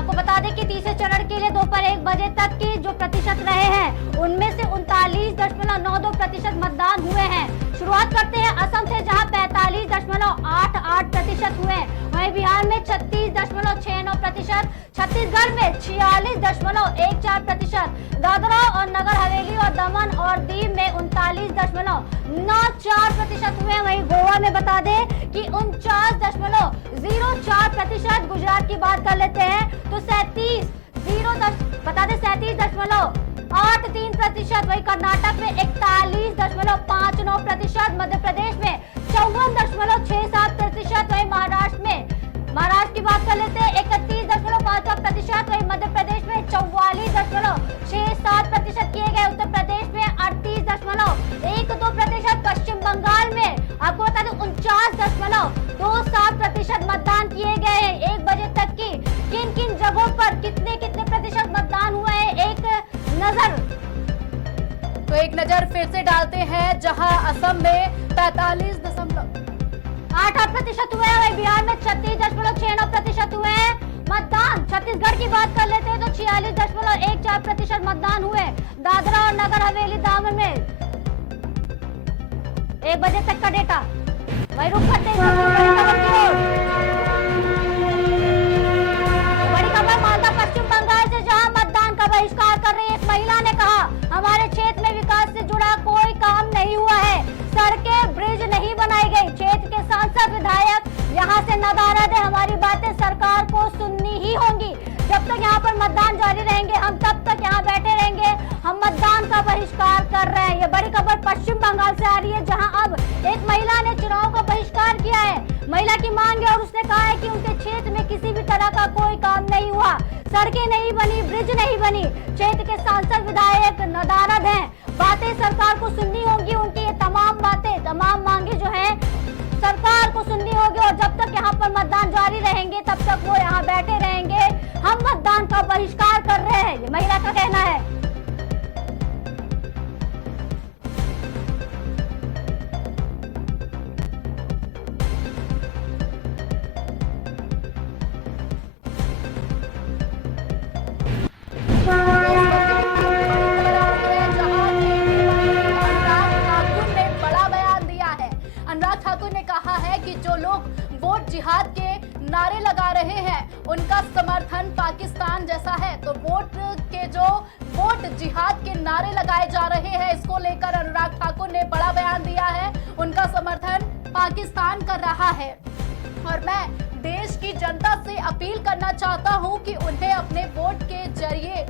आपको बता दें कि तीसरे चरण के लिए दोपहर 1 बजे तक के जो प्रतिशत रहे हैं उनमें से 39.92% मतदान हुए हैं। शुरुआत करते हैं असम से, जहां 45.88% हुए। वहीं बिहार में 36.69%, छत्तीसगढ़ में 46.14%, दादरा और नगर हवेली और दमन और दीव में 39.94% हुए। वहीं गोवा में बता दें कि 49.04%, गुजरात की बात कर लेते हैं तो 37.83%, वही कर्नाटक में 41.59%, मध्य प्रदेश में 54.67%, वही महाराष्ट्र की बात कर लेते हैं 31.52%, वही मध्य प्रदेश में 44.67% किए गए, उत्तर प्रदेश में 38.12%, पश्चिम बंगाल में आपको बता दें 49.27% मतदान किए गए हैं। 1 बजे तक की किन किन जगहों पर कितने प्रतिशत मतदान हुआ है, एक नजर फिर से डालते हैं, जहां असम में 45.88% हुए हैं, बिहार में 36.69% हुए हैं मतदान। छत्तीसगढ़ की बात कर लेते हैं तो 46.14% मतदान हुए। दादरा और नगर हवेली दामन में 1 बजे तक का डेटा। वही रुक करते हैं बड़ी खबर मालदा पश्चिम बंगाल से, जहां मतदान का बहिष्कार कर रही एक महिला ने कहा, हमारे क्षेत्र में विकास से जुड़ा कोई काम नहीं हुआ है, सड़कें ब्रिज नहीं बनाई गई। क्षेत्र के सांसद विधायक यहाँ से नदारद है, हमारी बातें सरकार को सुननी ही होंगी। जब तक यहाँ पर मतदान जारी रहेंगे हम तब तक यहाँ बैठे रहेंगे, हम मतदान का बहिष्कार कर रहे हैं। ये बड़ी खबर पश्चिम बंगाल से आ रही है, जहाँ अब एक महिला ने चुनाव का बहिष्कार किया है। महिला की मांग है और उसने कहा है कि उनके क्षेत्र में किसी भी तरह का कोई काम नहीं हुआ, सड़कें नहीं बनी, ब्रिज नहीं बनी। क्षेत्र के सांसद विधायक नदारद हैं, बातें सरकार को सुननी होंगी, उनकी ये तमाम मांगे जो हैं सरकार को सुननी होगी। और जब तक यहाँ पर मतदान जारी रहेंगे तब तक वो यहाँ बैठे रहेंगे, हम मतदान का बहिष्कार कर रहे हैं, ये महिला का कहना है। जिहाद के नारे लगा रहे हैं उनका समर्थन पाकिस्तान जैसा है। तो वोट जिहाद के नारे लगाए जा रहे हैं, इसको लेकर अनुराग ठाकुर ने बड़ा बयान दिया है, उनका समर्थन पाकिस्तान कर रहा है। और मैं देश की जनता से अपील करना चाहता हूं कि उन्हें अपने वोट के जरिए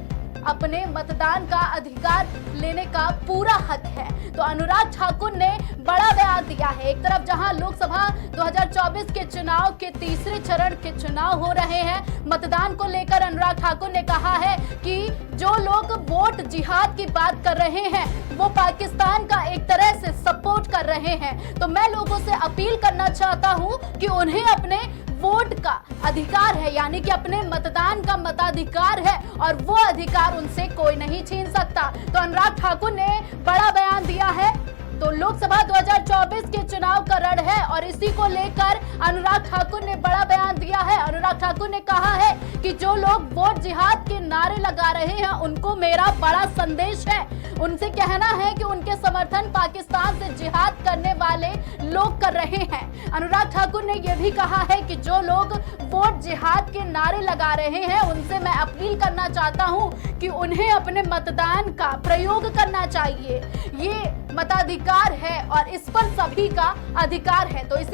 अपने मतदान का अधिकार लेने का पूरा हक है। तो अनुराग ठाकुर ने बड़ा बयान दिया है। एक तरफ जहां लोकसभा 2024 के चुनाव के तीसरे चरण के चुनाव हो रहे हैं, मतदान को लेकर अनुराग ठाकुर ने कहा है कि जो लोग वोट जिहाद की बात कर रहे हैं वो पाकिस्तान का एक तरह से सपोर्ट कर रहे हैं। तो मैं लोगों से अपील करना चाहता हूं कि उन्हें अपने वोट का अधिकार है, यानी कि अपने मतदान का मताधिकार है और वो अधिकार उनसे कोई नहीं छीन सकता। तो अनुराग ठाकुर ने बड़ा बयान दिया है। तो लोकसभा 2024 के चुनाव का रण है और इसी को लेकर अनुराग ठाकुर ने बड़ा बयान दिया है। अनुराग ठाकुर ने कहा है कि जो लोग वोट जिहाद के नारे लगा रहे हैं उनको मेरा बड़ा संदेश है, उनसे कहना है कि उनके समर्थन पाकिस्तान से जिहाद करने वाले लोग कर रहे हैं। अनुराग ठाकुर ने यह भी कहा है कि जो लोग वोट जिहाद के नारे लगा रहे हैं उनसे मैं अपील करना चाहता हूं कि उन्हें अपने मतदान का प्रयोग करना चाहिए। ये मताधिकार है और इस पर सभी का अधिकार है। तो इस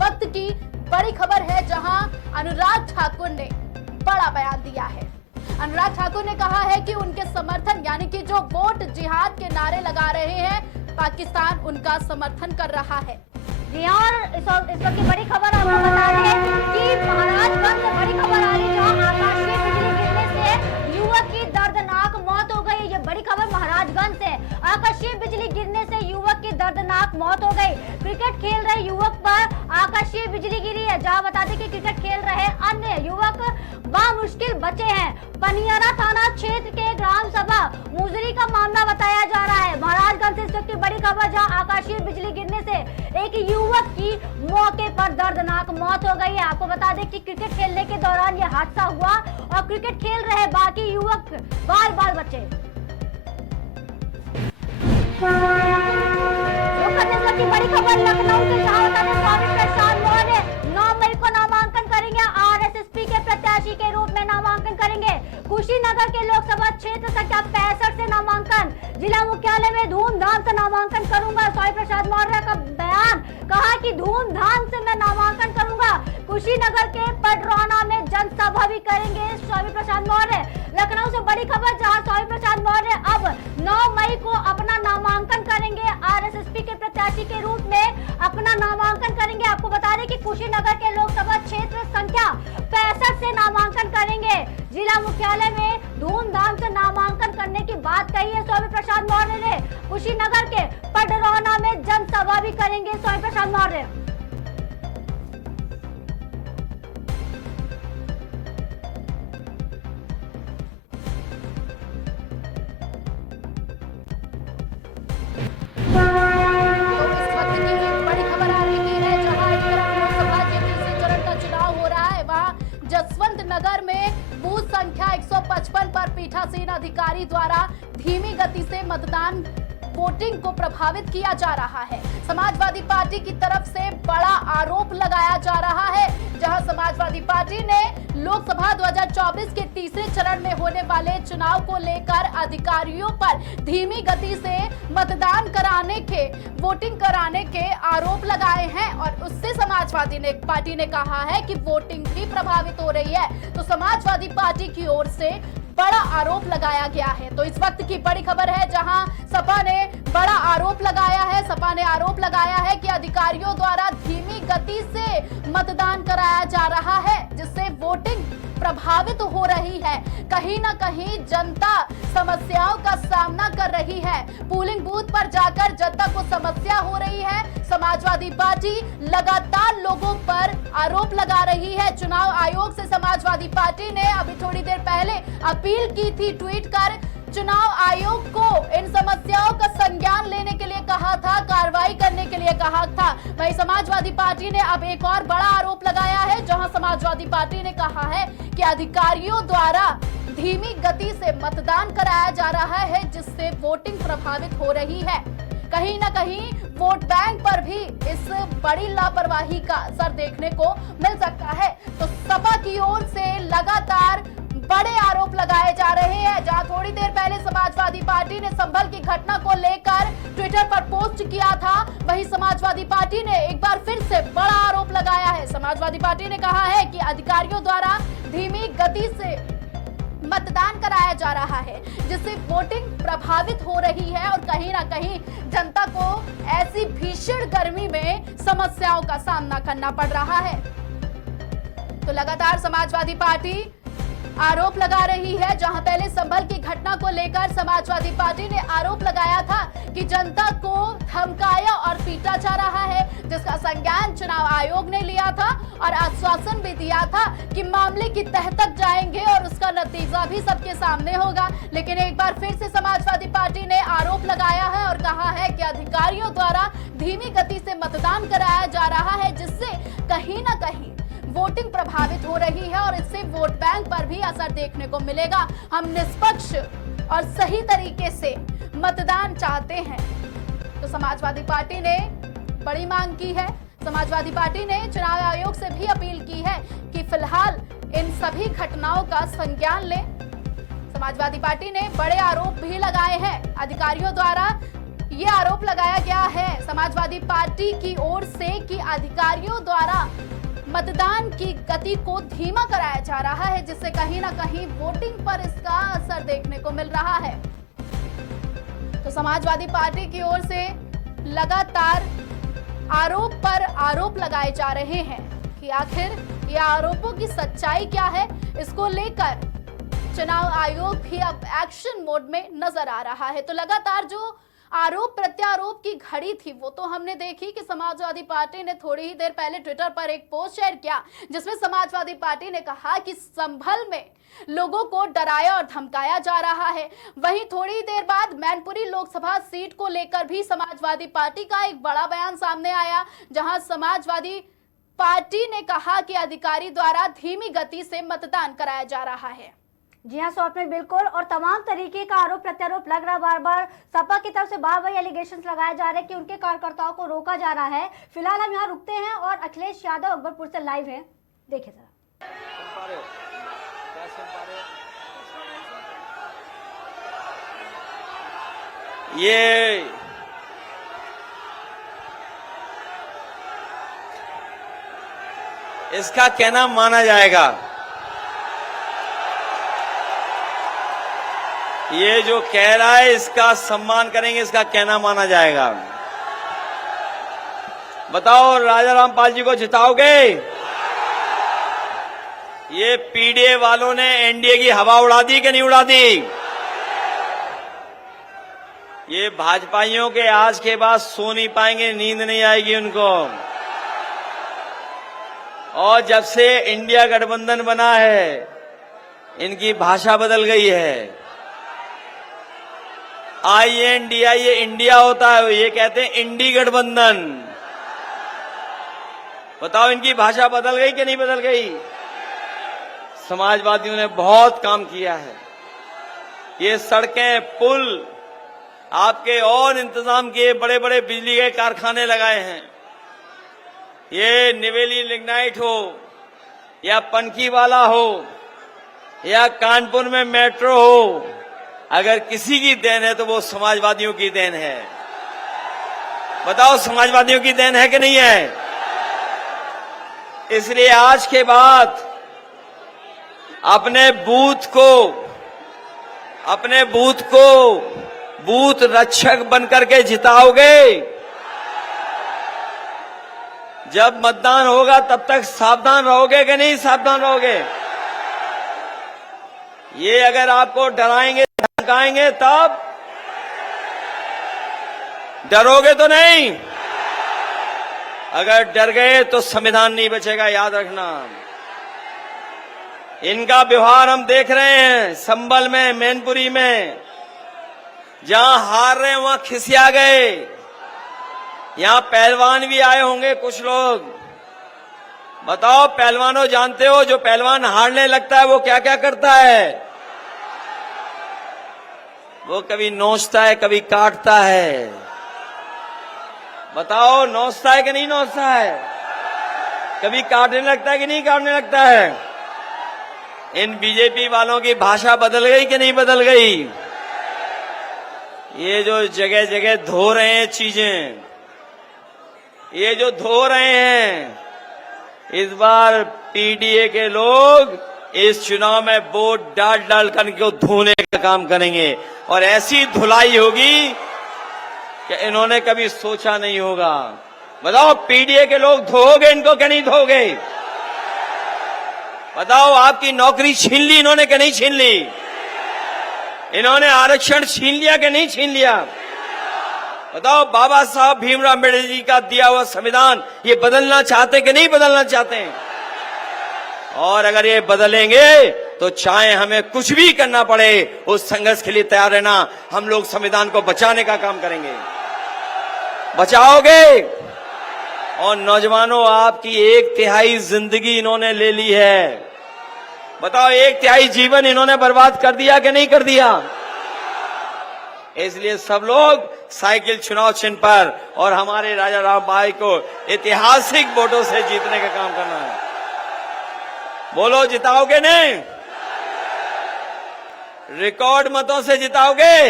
वक्त की बड़ी खबर है जहां अनुराग ठाकुर ने बड़ा बयान दिया है। अनुराग ठाकुर ने कहा है कि उनके समर्थन यानी कि जो वोट जिहाद के नारे लगा रहे हैं पाकिस्तान उनका समर्थन कर रहा है। जी और इस वक्त की बड़ी खबर आपको बता रहे हैं कि महाराजगंज से बड़ी खबर आ रही है जहां आकाशीय बिजली गिरने से युवक की दर्दनाक मौत हो गई। ये बड़ी खबर महाराजगंज से, आकाशीय बिजली गिरने से युवक की दर्दनाक मौत हो गई। क्रिकेट खेल रहे युवक पर आकाशीय बिजली गिरी है। जहां बता दें कि क्रिकेट खेल रहे अन्य युवक बामुश्किल बचे हैं। पनियारा थाना क्षेत्र के ग्राम सभा मुजरी का मामला बताया जा रहा है। महाराजगंज से इस वक्त की बड़ी खबर जहां आकाशीय बिजली गिरने से एक युवक की मौके पर दर्दनाक मौत हो गई है। आपको बता दें कि क्रिकेट खेलने के दौरान यह हादसा हुआ और क्रिकेट खेल रहे बाकी युवक बाल बाल बच्चे। की बड़ी खबर लखनऊ से, जहां बताने स्वामी प्रसाद मौर्य 9 मई को नामांकन करेंगे। आरएसएस के प्रत्याशी के रूप में नामांकन करेंगे। कुशीनगर के लोकसभा क्षेत्र संख्या 65 से नामांकन। जिला मुख्यालय में धूमधाम से नामांकन करूंगा, स्वामी प्रसाद मौर्य का बयान। कहा कि धूमधाम से मैं नामांकन करूंगा। कुशीनगर के पडरौना में जनसभा भी करेंगे स्वामी प्रसाद मौर्य। लखनऊ से बड़ी खबर, जहां स्वामी प्रसाद मौर्य अब 9 मई को अपना नामांकन करेंगे। आरएसएस के प्रत्याशी के रूप में अपना नामांकन करेंगे। आपको बता दें कि कुशीनगर के लोकसभा क्षेत्र संख्या 65 से नामांकन करेंगे। जिला मुख्यालय में धूमधाम से नामांकन करने की बात कही है स्वामी प्रसाद मौर्य ने। कुशीनगर के पडरौना में जनसभा भी करेंगे स्वामी प्रसाद मौर्य। जसवंत नगर में बूथ संख्या 155 पर पीठासीन अधिकारी द्वारा धीमी गति से मतदान वोटिंग को प्रभावित किया जा रहा है। समाजवादी पार्टी की तरफ से बड़ा आरोप लगाया जा रहा है, जहां समाजवादी पार्टी ने लोकसभा 2024 के तीसरे चरण में होने वाले चुनाव को लेकर अधिकारियों पर धीमी गति से मतदान कराने के, वोटिंग कराने के आरोप लगाए हैं और उससे समाजवादी पार्टी ने कहा है कि वोटिंग भी प्रभावित हो रही है। तो समाजवादी पार्टी की ओर से बड़ा आरोप लगाया गया है। तो इस वक्त की बड़ी खबर है, जहां सपा ने बड़ा आरोप लगाया है। सपा ने आरोप लगाया है कि अधिकारियों द्वारा धीमी गति से मतदान कराया जा रहा है, जिससे वोटिंग प्रभावित हो रही है। कहीं ना कहीं जनता समस्याओं का सामना कर रही है। पोलिंग बूथ पर जाकर जनता को समस्या हो रही है। समाजवादी पार्टी लगातार लोगों पर आरोप लगा रही है। चुनाव आयोग से समाजवादी पार्टी ने अभी थोड़ी देर पहले अपील की थी, ट्वीट कर चुनाव आयोग को इन समस्याओं का संज्ञान लेने के लिए कहा था, कार्रवाई करने के लिए कहा था। वहीं समाजवादी पार्टी ने अब एक और बड़ा आरोप लगाया है, जहां समाजवादी पार्टी ने कहा है कि अधिकारियों द्वारा धीमी गति से मतदान कराया जा रहा है, जिससे वोटिंग प्रभावित हो रही है। कहीं ना कहीं वोट बैंक पर भी इस बड़ी लापरवाही का असर देखने को मिल सकता है। तो सपा की ओर से लगातार बड़े आरोप लगाए जा रहे हैं। जहां थोड़ी देर पहले समाजवादी पार्टी ने संभल की घटना को लेकर ट्विटर पर पोस्ट किया था, वहीं समाजवादी पार्टी ने एक बार फिर से बड़ा आरोप लगाया है। समाजवादी पार्टी ने कहा है कि अधिकारियों द्वारा धीमी गति से मतदान कराया जा रहा है, जिससे वोटिंग प्रभावित हो रही है और कहीं ना कहीं जनता को ऐसी भीषण गर्मी में समस्याओं का सामना करना पड़ रहा है। तो लगातार समाजवादी पार्टी आरोप लगा रही है। जहां पहले संभल की घटना को लेकर समाजवादी पार्टी ने आरोप लगाया था कि जनता को धमकाया और पीटा जा रहा है, जिसका संज्ञान चुनाव आयोग ने लिया था और आश्वासन भी दिया था कि मामले की तह तक जाएंगे और उसका नतीजा भी सबके सामने होगा। लेकिन एक बार फिर से समाजवादी पार्टी ने आरोप लगाया है और कहा है कि अधिकारियों द्वारा धीमी गति से मतदान कराया जा रहा है, जिससे कहीं ना कहीं वोटिंग प्रभावित हो रही है और इससे वोट बैंक पर भी असर देखने को मिलेगा। हम निष्पक्ष और सही तरीके से मतदान चाहते हैं। तो समाजवादी पार्टी ने बड़ी मांग की है। समाजवादी पार्टी ने चुनाव आयोग से भी अपील की है कि फिलहाल इन सभी घटनाओं का संज्ञान ले। समाजवादी पार्टी ने बड़े आरोप भी लगाए हैं। अधिकारियों द्वारा ये आरोप लगाया गया है समाजवादी पार्टी की ओर से कि अधिकारियों द्वारा मतदान की गति को धीमा कराया जा रहा है, जिससे कहीं ना कहीं वोटिंग पर इसका असर देखने को मिल रहा है। तो समाजवादी पार्टी की ओर से लगातार आरोप पर आरोप लगाए जा रहे हैं कि आखिर ये आरोपों की सच्चाई क्या है। इसको लेकर चुनाव आयोग भी अब एक्शन मोड में नजर आ रहा है। तो लगातार जो आरोप प्रत्यारोप की घड़ी थी वो तो हमने देखी कि समाजवादी पार्टी ने थोड़ी ही देर पहले ट्विटर पर एक पोस्ट शेयर किया, जिसमें समाजवादी पार्टी ने कहा कि संभल में लोगों को डराया और धमकाया जा रहा है। वहीं थोड़ी देर बाद मैनपुरी लोकसभा सीट को लेकर भी समाजवादी पार्टी का एक बड़ा बयान सामने आया, जहां समाजवादी पार्टी ने कहा कि अधिकारी द्वारा धीमी गति से मतदान कराया जा रहा है। जी हाँ स्वप्निल, बिल्कुल। और तमाम तरीके का आरोप प्रत्यारोप लग रहा है, बार बार सपा की तरफ से बार बार एलिगेशंस लगाए जा रहे हैं कि उनके कार्यकर्ताओं को रोका जा रहा है। फिलहाल हम यहाँ रुकते हैं और अखिलेश यादव अकबरपुर से लाइव है, देखिए जरा। इसका कहना माना जाएगा। ये जो कह रहा है इसका सम्मान करेंगे, इसका कहना माना जाएगा। बताओ राजा रामपाल जी को जिताओगे? ये पीडीए वालों ने एनडीए की हवा उड़ा दी कि नहीं उड़ा दी? ये भाजपाइयों के आज के बाद सो नहीं पाएंगे, नींद नहीं आएगी उनको। और जब से इंडिया गठबंधन बना है इनकी भाषा बदल गई है। INDI ये इंडिया होता है, ये कहते हैं इंडी गठबंधन। बताओ इनकी भाषा बदल गई कि नहीं बदल गई? समाजवादियों ने बहुत काम किया है। ये सड़कें, पुल, आपके और इंतजाम किए, बड़े बड़े बिजली के कारखाने लगाए हैं। ये निवेली लिग्नाइट हो या पनकीवाला हो या कानपुर में मेट्रो हो, अगर किसी की देन है तो वो समाजवादियों की देन है। बताओ समाजवादियों की देन है कि नहीं है? इसलिए आज के बाद अपने बूथ को बूथ रक्षक बनकर के जिताओगे। जब मतदान होगा तब तक सावधान रहोगे कि नहीं सावधान रहोगे? ये अगर आपको डराएंगे धमकाएंगे तब डरोगे तो नहीं। अगर डर गए तो संविधान नहीं बचेगा, याद रखना। इनका व्यवहार हम देख रहे हैं। संभल में, मैनपुरी में जहां हार रहे हैं वहां खिसिया गए। यहां पहलवान भी आए होंगे कुछ लोग। बताओ पहलवानों, जानते हो जो पहलवान हारने लगता है वो क्या क्या करता है? वो कभी नोचता है, कभी काटता है। बताओ नोचता है कि नहीं नोचता है? कभी काटने लगता है कि नहीं काटने लगता है? इन बीजेपी वालों की भाषा बदल गई कि नहीं बदल गई? ये जो जगह जगह धो रहे हैं चीजें, ये जो धो रहे हैं, इस बार पीडीए के लोग इस चुनाव में वोट डाल डाल कर इनको धोने का काम करेंगे। और ऐसी धुलाई होगी कि इन्होंने कभी सोचा नहीं होगा। बताओ पीडीए के लोग धोगे इनको कि नहीं धोगे? बताओ आपकी नौकरी छीन ली इन्होंने कि नहीं छीन ली? इन्होंने आरक्षण छीन लिया कि नहीं छीन लिया? बताओ बाबा साहब भीमराव अम्बेडकर जी का दिया हुआ संविधान ये बदलना चाहते कि नहीं बदलना चाहते? और अगर ये बदलेंगे तो चाहे हमें कुछ भी करना पड़े उस संघर्ष के लिए तैयार रहना। हम लोग संविधान को बचाने का काम करेंगे। बचाओगे? और नौजवानों, आपकी 1/3 जिंदगी इन्होंने ले ली है। बताओ 1/3 जीवन इन्होंने बर्बाद कर दिया कि नहीं कर दिया? इसलिए सब लोग साइकिल चुनाव चिन्ह पर और हमारे राजा राम भाई को ऐतिहासिक वोटों से जीतने का काम करना है। बोलो जिताओगे नहीं? रिकॉर्ड मतों से जिताओगे?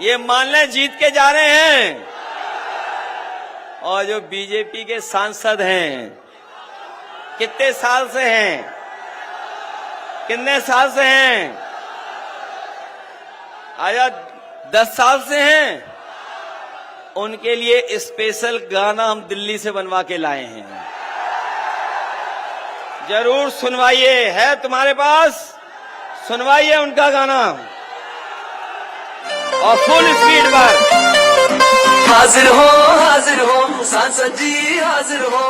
ये मान लें जीत के जा रहे हैं। और जो बीजेपी के सांसद हैं, कितने साल से हैं? कितने साल से हैं? आया 10 साल से हैं। उनके लिए स्पेशल गाना हम दिल्ली से बनवा के लाए हैं। जरूर सुनवाइए, है तुम्हारे पास? सुनवाइए उनका गाना और फुल स्पीड पर। हाजिर हो सांसद जी, हाजिर हो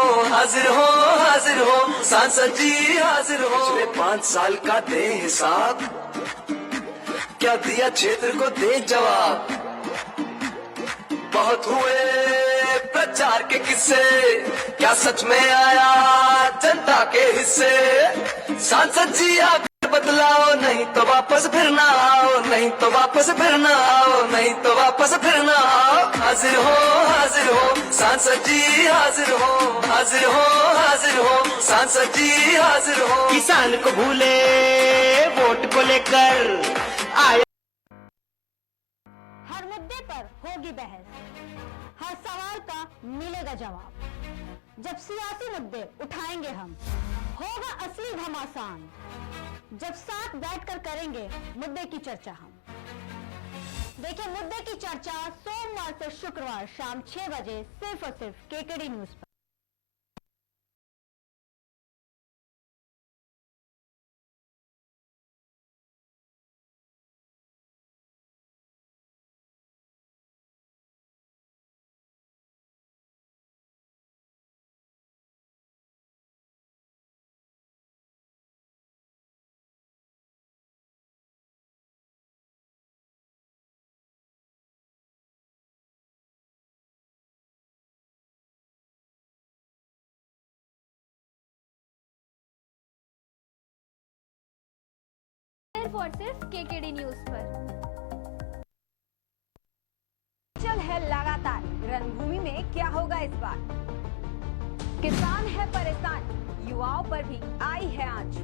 सांसद जी, हाजिर हो। पिछले 5 साल का दे हिसाब, क्या दिया क्षेत्र को दे जवाब। बहुत हुए प्रचार के किस्से, क्या सच में आया जनता के हिस्से। सांसद जी आकर बदलाओ, नहीं तो वापस फिर ना आओ, नहीं तो वापस फिर ना आओ, नहीं तो वापस फिर ना आओ। हाजिर हो सांसद जी, हाजिर हो, हाजिर हो, हाजिर हो सांसद जी, हाजिर हो। किसान को भूले वोट को लेकर आए, हर मुद्दे पर होगी बहस, हर सवाल का मिलेगा जवाब। जब सियासी मुद्दे उठाएंगे हम, होगा असली घमासान। जब साथ बैठकर करेंगे मुद्दे की चर्चा हम। देखिए मुद्दे की चर्चा सोमवार से शुक्रवार शाम 6 बजे सिर्फ और सिर्फ केकेडी न्यूज पर। सिर्फ और सिर्फ केकेडी न्यूज पर। चल है लगातार, रणभूमि में क्या होगा इस बार। किसान है परेशान, युवाओं पर भी आई है आंच।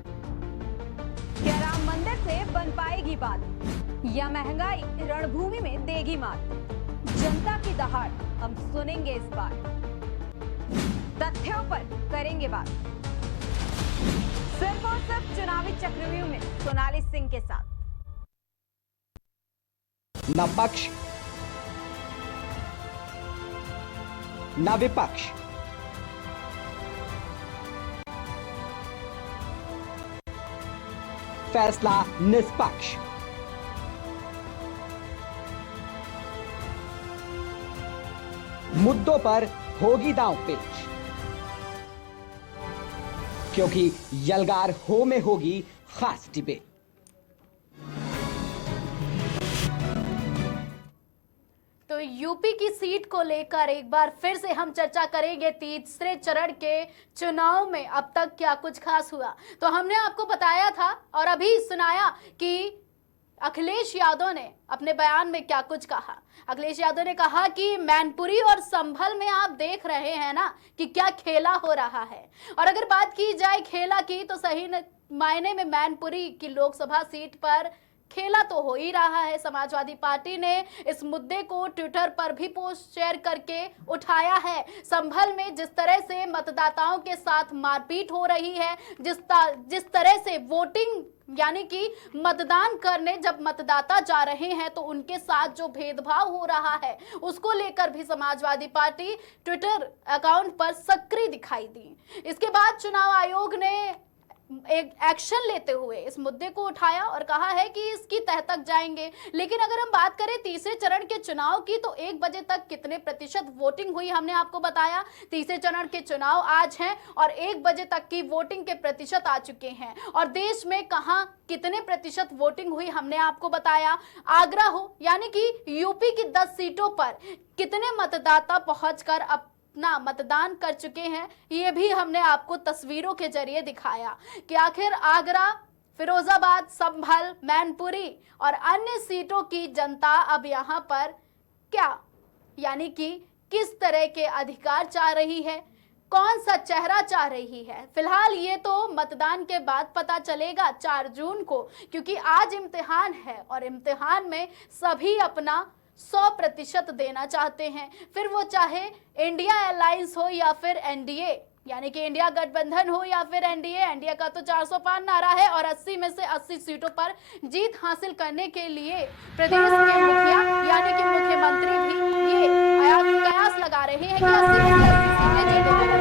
क्या राम मंदिर से बन पाएगी बात, या महंगाई रणभूमि में देगी मात। जनता की दहाड़ हम सुनेंगे इस बार, तथ्यों पर करेंगे बात। सिर्फ और सिर्फ चुनावी चक्रव्यूह में सोनाली सिंह के साथ। न पक्ष न विपक्ष, फैसला निष्पक्ष। मुद्दों पर होगी दांवपेच, क्योंकि यलगार हो में होगी खास डिबेट। तो यूपी की सीट को लेकर एक बार फिर से हम चर्चा करेंगे। तीसरे चरण के चुनाव में अब तक क्या कुछ खास हुआ, तो हमने आपको बताया था और अभी सुनाया कि अखिलेश यादव ने अपने बयान में क्या कुछ कहा। अखिलेश यादव ने कहा कि मैनपुरी और संभल में आप देख रहे हैं ना कि क्या खेला हो रहा है। और अगर बात की जाए खेला की, तो सही मायने में मैनपुरी की लोकसभा सीट पर खेला तो हो ही रहा है। समाजवादी पार्टी ने इस मुद्दे को ट्विटर पर भी पोस्ट शेयर करके उठाया है। संभल में जिस तरह से मतदाताओं के साथ मारपीट हो रही है, जिस तरह से वोटिंग यानी कि मतदान करने जब मतदाता जा रहे हैं तो उनके साथ जो भेदभाव हो रहा है, उसको लेकर भी समाजवादी पार्टी ट्विटर अकाउंट पर सक्रिय दिखाई दी। इसके बाद चुनाव आयोग ने एक एक्शन लेते हुए इस मुद्दे को उठाया और कहा है कि इसकी तह तक जाएंगे। लेकिन अगर हम बात करें तीसरे चरण के चुनाव की, तो 1 बजे तक कितने प्रतिशत वोटिंग हुई हमने आपको बताया। तीसरे चरण के चुनाव आज हैं और 1 बजे तक की वोटिंग के प्रतिशत आ चुके हैं। और देश में कहां कितने प्रतिशत वोटिंग हुई हमने आपको बताया। आगरा हो यानी कि यूपी की 10 सीटों पर कितने मतदाता पहुंचकर अपना मतदान कर चुके हैं, ये भी हमने आपको तस्वीरों के जरिए दिखाया कि आखिर आगरा, फिरोजाबाद, संभल, मैनपुरी और अन्य सीटों की जनता अब यहाँ पर क्या यानी कि किस तरह के अधिकार चाह रही है, कौन सा चेहरा चाह रही है। फिलहाल ये तो मतदान के बाद पता चलेगा 4 जून को, क्योंकि आज इम्तिहान है और इम्तिहान में सभी अपना 100% देना चाहते हैं। फिर वो चाहे इंडिया अलायंस हो या फिर एनडीए, यानी कि इंडिया गठबंधन हो या फिर एनडीए। एनडीए का तो 400 पार नारा है और 80 में से 80 सीटों पर जीत हासिल करने के लिए प्रदेश के मुखिया यानी कि मुख्यमंत्री भी ये कयास लगा रहे हैं कि 80 में से 80 सीटें जीतेंगे।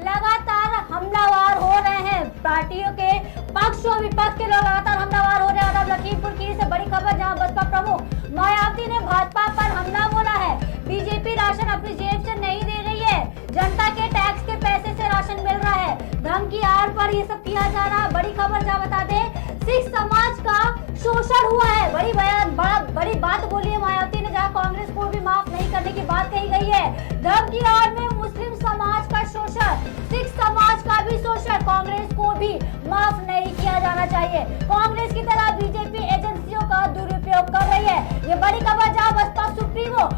लगातार हमलावर हो रहे हैं, पार्टियों के पक्ष और विपक्ष के लोग लगातार हमलावर हो रहे हैं। और लखीमपुर खीरी से बड़ी खबर, जहां बसपा प्रमुख मायावती ने भाजपा पर हमला बोला है। बीजेपी राशन अपनी जेब से नहीं दे रही है, जनता के टैक्स के पैसे से राशन मिल रहा है। धर्म की आड़ पर ये सब किया जा रहा है। बड़ी खबर जहां बता दें, सिख समाज का शोषण हुआ है। बड़ी बयान, बड़ा बड़ी बात बोली है मायावती ने, जहां कांग्रेस को भी माफ नहीं करने की बात कही गई है। धर्म की आड़ में मुस्लिम समाज का शोषण, सिख समाज का भी शोषण, कांग्रेस को भी माफ नहीं किया जाना चाहिए। कांग्रेस की तरह बीजेपी एजेंसियों का दुरुपयोग कर रही है। ये बड़ी खबर, जहां बसपा सुप्रीमो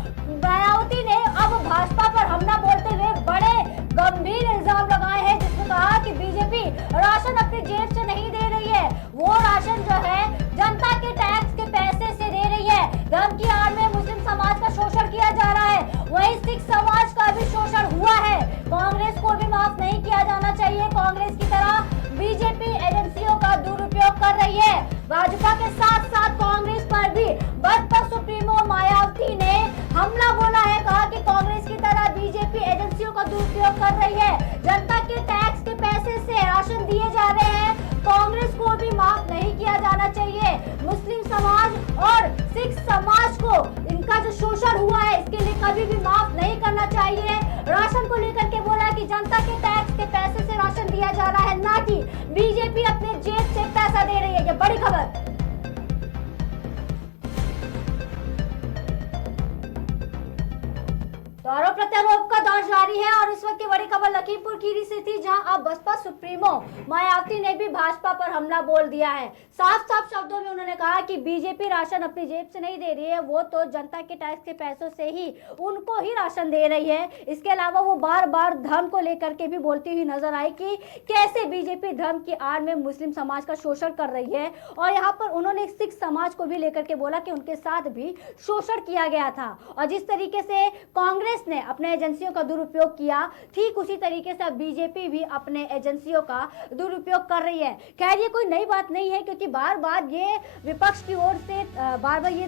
मायावती ने अब भाजपा पर हमला बोलते हुए बड़े गंभीर इल्जाम लगाए हैं, जिसमें कहा कि बीजेपी राशन अपनी जेब से नहीं दे रही है, वो राशन जो है जनता के टैक्स के पैसे से दे रही है। धर्म की आड़ में मुस्लिम समाज का शोषण किया जा रहा है, वहीं सिख समाज का भी शोषण हुआ है। कांग्रेस को भी माफ नहीं किया जाना चाहिए। कांग्रेस की तरह बीजेपी एजेंसियों का दुरुपयोग कर रही है। भाजपा के साथ साथ कांग्रेस पर भी बसपा सुप्रीमो मायावती ने हमला बोला है, कहा कि कांग्रेस की तरह बीजेपी एजेंसियों का दुरुपयोग कर रही है, जनता के टैक्स के पैसे से राशन दिए जा रहे हैं, कांग्रेस को भी माफ नहीं किया जाना चाहिए। मुस्लिम समाज और सिख समाज को इनका जो शोषण हुआ है, इसके लिए कभी भी माफ नहीं करना चाहिए। राशन को लेकर के बोला कि जनता के टैक्स के पैसे से राशन दिया जा रहा है, ना कि बीजेपी अपने जेब से पैसा दे रही है। ये बड़ी खबर। आरोप प्रत्यारोप का दौर जारी है और इस वक्त की बड़ी खबर लखीमपुर खीरी से थी, जहां अब बसपा सुप्रीमो मायावती ने भी भाजपा पर हमला बोल दिया है। साफ साफ शब्दों में उन्होंने कहा कि बीजेपी राशन अपनी जेब से नहीं दे रही है, वो तो जनता के टैक्स के पैसों से ही उनको ही राशन दे रही है। इसके अलावा वो बार बार धर्म को लेकर के भी बोलती हुई नजर आई कि कैसे बीजेपी धर्म की आड़ में मुस्लिम समाज का शोषण कर रही है। और यहाँ पर उन्होंने सिख समाज को भी लेकर के बोला कि उनके साथ भी शोषण किया गया था, और जिस तरीके से कांग्रेस ने अपने एजेंसियों का दुरुपयोग किया, ठीक उसी तरीके से अब बीजेपी भी अपने एजेंसियों का दुरुपयोग कर रही है। खैर ये कोई नई बात नहीं है, क्योंकि बार बार ये विपक्ष की ओर से बार बार ये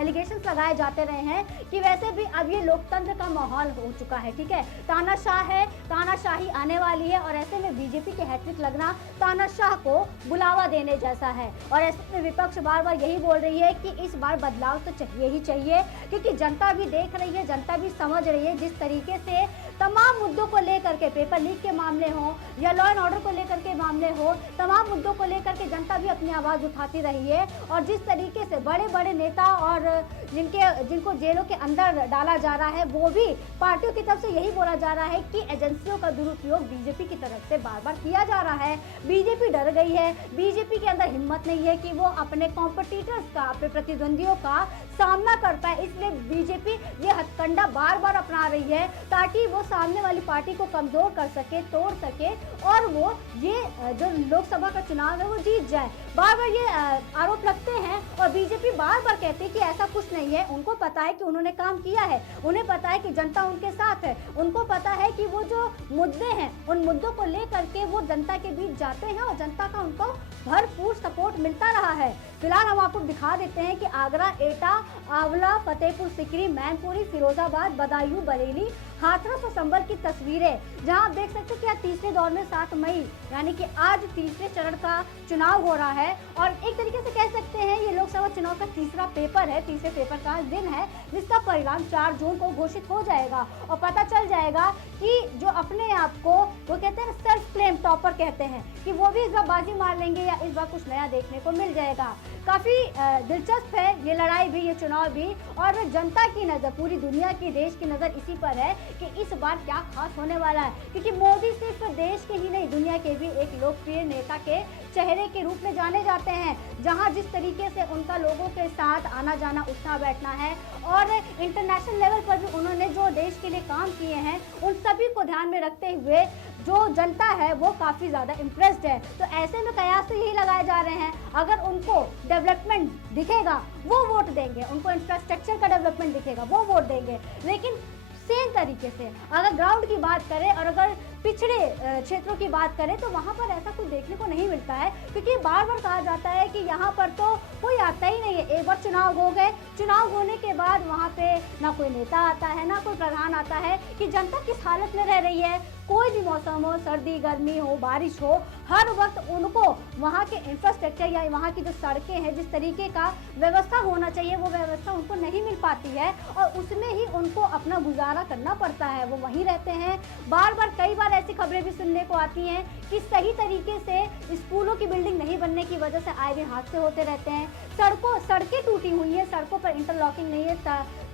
एलिगेशंस लगाए जाते रहे हैं कि वैसे भी अब ये लोकतंत्र का माहौल हो चुका है। ठीक है, तानाशाह है, तानाशाही आने वाली है, और ऐसे में बीजेपी के हैट्रिक लगना तानाशाह को बुलावा देने जैसा है। और ऐसे में विपक्ष बार बार यही बोल रही है कि इस बार बदलाव तो चाहिए ही चाहिए, क्योंकि जनता भी देख रही है, जनता भी समझ रही है जिस तरीके से तमाम मुद्दों को लेकर के, पेपर लीक के मामले हो या लॉ एंड ऑर्डर को लेकर के मामले हो, तमाम मुद्दों को लेकर के जनता भी अपनी आवाज उठाती रही है। और जिस तरीके से बड़े बड़े नेता और जिनको जेलों के अंदर डाला जा रहा है, वो भी पार्टियों की तरफ से यही बोला जा रहा है कि एजेंसियों का दुरुपयोग बीजेपी की तरफ से बार बार किया जा रहा है। बीजेपी डर गई है, बीजेपी के अंदर हिम्मत नहीं है कि वो अपने कॉम्पिटिटर्स का, अपने प्रतिद्वंदियों का सामना कर पाए, इसलिए बीजेपी ये हथकंडा बार बार अपना रही है ताकि वो सामने वाली पार्टी को कमजोर कर सके, तोड़ सके, और वो ये जो लोकसभा का चुनाव है वो जीत जाए। बार बार ये आरोप लगते हैं और बीजेपी बार बार कहती है कि ऐसा कुछ नहीं है। उनको पता है कि उन्होंने काम किया है, उन्हें पता है कि जनता उनके साथ है, उनको पता है कि वो जो मुद्दे हैं उन मुद्दों को लेकर के वो जनता के बीच जाते हैं और जनता का उनको भरपूर सपोर्ट मिलता रहा है। फिलहाल हम आपको दिखा देते हैं कि आगरा, एटा, आंवला, फतेहपुर सिकरी, मैनपुरी, फिरोजाबाद, बदायूं, बरेली, हाथरस और संभल की तस्वीरें, जहां आप देख सकते हैं कि आज तीसरे दौर में 7 मई यानी कि आज तीसरे चरण का चुनाव हो रहा है। और एक तरीके से कह सकते हैं ये लोकसभा चुनाव का तीसरा पेपर है, तीसरे पेपर का दिन है, जिसका परिणाम 4 जून को घोषित हो जाएगा और पता चल जाएगा कि जो अपने आप को वो कहते हैं सेल्फ क्लेम टॉपर कहते हैं कि वो भी इस बार बाजी मार लेंगे या इस बार कुछ नया देखने को मिल जाएगा। काफी दिलचस्प है ये लड़ाई भी, ये चुनाव भी, और जनता की नजर, पूरी दुनिया की, देश की नजर इसी पर है कि इस बार क्या खास होने वाला है, क्योंकि मोदी सिर्फ देश के ही नहीं दुनिया के भी एक लोकप्रिय नेता के चेहरे के रूप में जाने जाते हैं, जहां जिस तरीके से उनका लोगों के साथ आना जाना, उठना बैठना है, और इंटरनेशनल लेवल पर भी उन्होंने जो देश के लिए काम किए हैं उन सभी को ध्यान में रखते हुए जो जनता है वो काफी ज्यादा इम्प्रेस्ड है। तो ऐसे में कयास तो यही लगाए जा रहे हैं, अगर उनको डेवलपमेंट दिखेगा वो वोट देंगे, उनको इंफ्रास्ट्रक्चर का डेवलपमेंट दिखेगा वो वोट देंगे। लेकिन सेम तरीके से अगर ग्राउंड की बात करें और अगर पिछड़े क्षेत्रों की बात करें तो वहाँ पर ऐसा कुछ देखने को नहीं मिलता है, क्योंकि बार बार कहा जाता है कि यहाँ पर तो कोई आता ही नहीं है। एक बार चुनाव हो गए, चुनाव होने के बाद वहाँ पे ना कोई नेता आता है, ना कोई प्रधान आता है कि जनता किस हालत में रह रही है, कोई भी मौसम हो, सर्दी गर्मी हो बारिश हो, हर वक्त उनको वहाँ के इंफ्रास्ट्रक्चर या वहाँ की जो सड़कें हैं, जिस तरीके का व्यवस्था होना चाहिए वो व्यवस्था उनको नहीं मिल पाती है और उसमें ही उनको अपना गुजारा करना पड़ता है। वो वहीं रहते हैं। बार बार कई बार ऐसी खबरें भी सुनने को आती हैं कि सही तरीके से स्कूलों की बिल्डिंग नहीं बनने की वजह से आए दिन हादसे होते रहते हैं। सड़कें टूटी हुई है, सड़कों पर इंटरलॉकिंग नहीं है,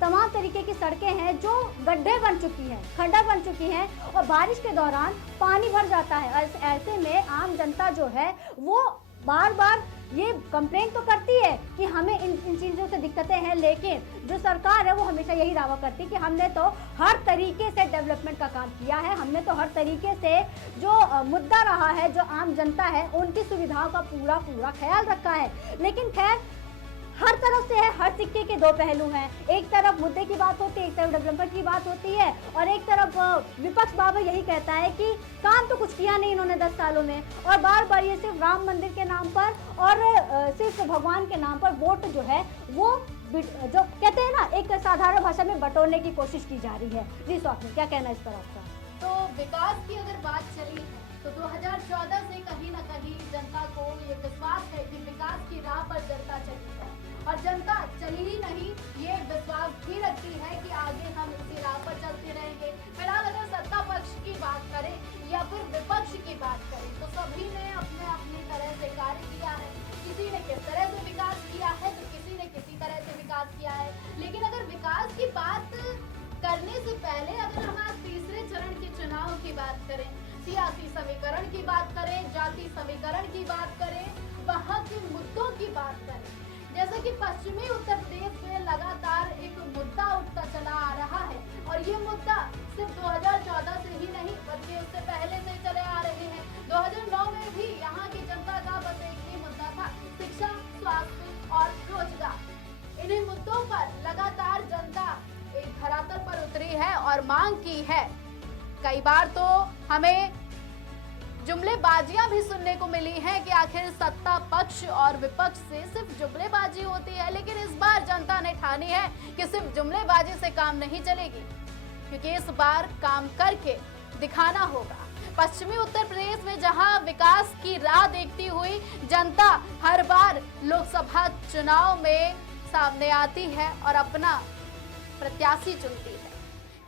तमाम तरीके की सड़कें हैं जो गड्ढे बन चुकी हैं, खड्डा बन चुकी हैं और बारिश के दौरान पानी भर जाता है। ऐसे में आम जनता जो है वो बार बार ये कंप्लेंट तो करती है कि हमें इन चीज़ों से दिक्कतें हैं, लेकिन जो सरकार है वो हमेशा यही दावा करती है कि हमने तो हर तरीके से डेवलपमेंट का काम किया है, हमने तो हर तरीके से जो मुद्दा रहा है, जो आम जनता है उनकी सुविधाओं का पूरा ख्याल रखा है। लेकिन खैर हर तरफ से है, हर सिक्के के दो पहलू हैं। एक तरफ मुद्दे की बात होती है, एक तरफ डेवलपमेंट की बात होती है और एक तरफ विपक्ष बाबा यही कहता है कि काम तो कुछ किया नहीं इन्होंने 10 सालों में और बार बार ये सिर्फ राम मंदिर के नाम पर और सिर्फ भगवान के नाम पर वोट जो है वो जो कहते हैं ना एक साधारण भाषा में बटोरने की कोशिश की जा रही है। जी स्वाति, क्या कहना इस पर आपका? तो विकास की अगर बात चली तो 2014 से कहीं ना कहीं जनता को ये विश्वास है कि विकास की राह पर जनता चली है और जनता चली ही नहीं, ये विश्वास भी रखती है कि आगे हम इसी राह पर चलते रहेंगे। फिलहाल अगर सत्ता पक्ष की बात करें या फिर विपक्ष की बात करें तो सभी ने अपनी तरह से कार्य किया है। किसी ने किस तरह से विकास किया है तो किसी ने किसी तरह से विकास किया है। लेकिन अगर विकास की बात करने से पहले अगर हम आज तीसरे चरण के चुनाव की बात करें, सियासी समीकरण की बात करें, जाति समीकरण की बात करें, वहाँ के मुद्दों की बात करें, जैसे कि पश्चिमी उत्तर प्रदेश में लगातार एक मुद्दा उठता चला आ रहा है और ये मुद्दा सिर्फ 2014 से ही नहीं बल्कि उससे पहले से चले आ रहे हैं। 2009 में भी यहाँ की जनता का बस एक ही मुद्दा था, शिक्षा, स्वास्थ्य और रोजगार। इन्हीं मुद्दों पर लगातार जनता एक धरातल पर उतरी है और मांग की है। कई बार तो हमें जुमलेबाजियां भी सुनने को मिली हैं कि आखिर सत्ता पक्ष और विपक्ष से सिर्फ जुमलेबाजी होती है, लेकिन इस बार जनता ने ठानी है कि सिर्फ जुमलेबाजी से काम नहीं चलेगी, क्योंकि इस बार काम करके दिखाना होगा। पश्चिमी उत्तर प्रदेश में जहां विकास की राह देखती हुई जनता हर बार लोकसभा चुनाव में सामने आती है और अपना प्रत्याशी चुनती है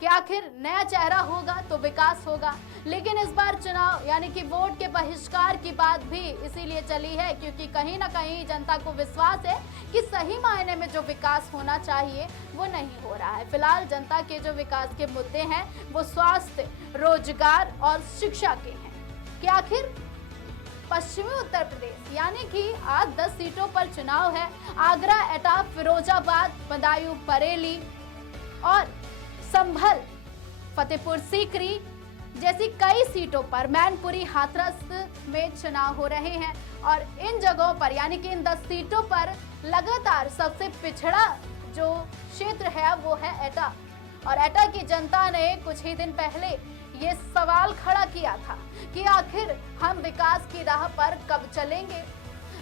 कि आखिर नया चेहरा होगा तो विकास होगा। लेकिन इस बार चुनाव यानी कि वोट के बहिष्कार की बात भी इसीलिए चली है क्योंकि कहीं ना कहीं जनता को विश्वास है कि सही मायने में जो विकास होना चाहिए वो नहीं हो रहा है। फिलहाल जनता के जो विकास के मुद्दे हैं वो स्वास्थ्य, रोजगार और शिक्षा के हैं कि आखिर पश्चिमी उत्तर प्रदेश यानी कि आज 10 सीटों पर चुनाव है। आगरा, एटा, फिरोजाबाद, बदायूं, बरेली और संभल, फतेहपुर सीकरी जैसी कई सीटों पर, मैनपुरी, हाथरस में चुनाव हो रहे हैं और इन जगहों पर यानी कि इन 10 सीटों पर लगातार सबसे पिछड़ा जो क्षेत्र है वो है एटा। और एटा की जनता ने कुछ ही दिन पहले ये सवाल खड़ा किया था कि आखिर हम विकास की राह पर कब चलेंगे।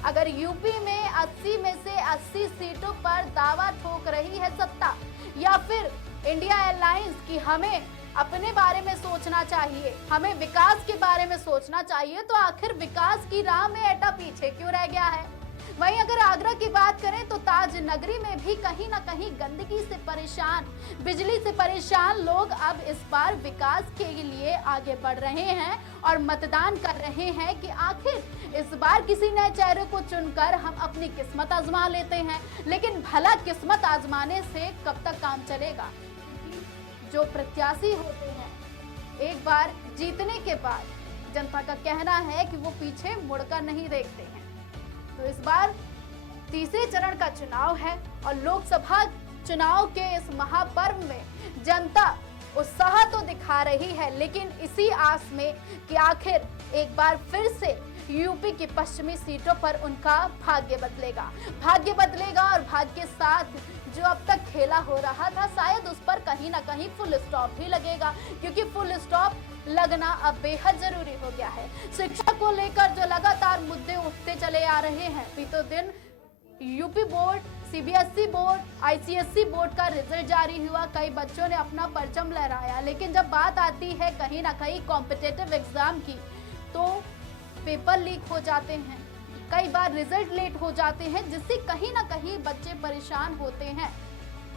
अगर यूपी में 80 में से 80 सीटों पर दावा ठोक रही है सत्ता या फिर इंडिया अलायंस की हमें अपने बारे में सोचना चाहिए, हमें विकास के बारे में सोचना चाहिए, तो आखिर विकास की राह में एटा पीछे क्यों रह गया है। वहीं अगर आगरा की बात करें तो ताज नगरी में भी कहीं ना कहीं गंदगी से परेशान, बिजली से परेशान लोग अब इस बार विकास के लिए आगे बढ़ रहे हैं और मतदान कर रहे हैं कि आखिर इस बार किसी नए चेहरे को चुनकर हम अपनी किस्मत आजमा लेते हैं। लेकिन भला किस्मत आजमाने से कब तक काम चलेगा। जो प्रत्याशी होते हैं एक बार जीतने के बाद जनता का कहना है कि वो पीछे मुड़कर नहीं देखते हैं। तो इस बार तीसरे चरण का चुनाव है और लोकसभा चुनाव के इस महापर्व में जनता उत्साह तो दिखा रही है, लेकिन इसी आस में कि आखिर एक बार फिर से यूपी की पश्चिमी सीटों पर उनका भाग्य बदलेगा और भाग्य के साथ जो अब तक खेला हो रहा था शायद उस पर कहीं ना कहीं फुल स्टॉप भी लगेगा, क्योंकि फुल स्टॉप लगना अब बेहद जरूरी हो गया है। शिक्षा को लेकर जो लगातार मुद्दे उठते चले आ रहे हैं, बीते दिन UP board, CBSE board, ICSE board का रिजल्ट जारी हुआ। कई बच्चों ने अपना परचम लहराया, लेकिन जब बात आती है कहीं ना कहीं कॉम्पिटिटिव एग्जाम की, तो पेपर लीक हो जाते हैं, कई बार रिजल्ट लेट हो जाते हैं, जिससे कहीं ना कहीं बच्चे परेशान होते हैं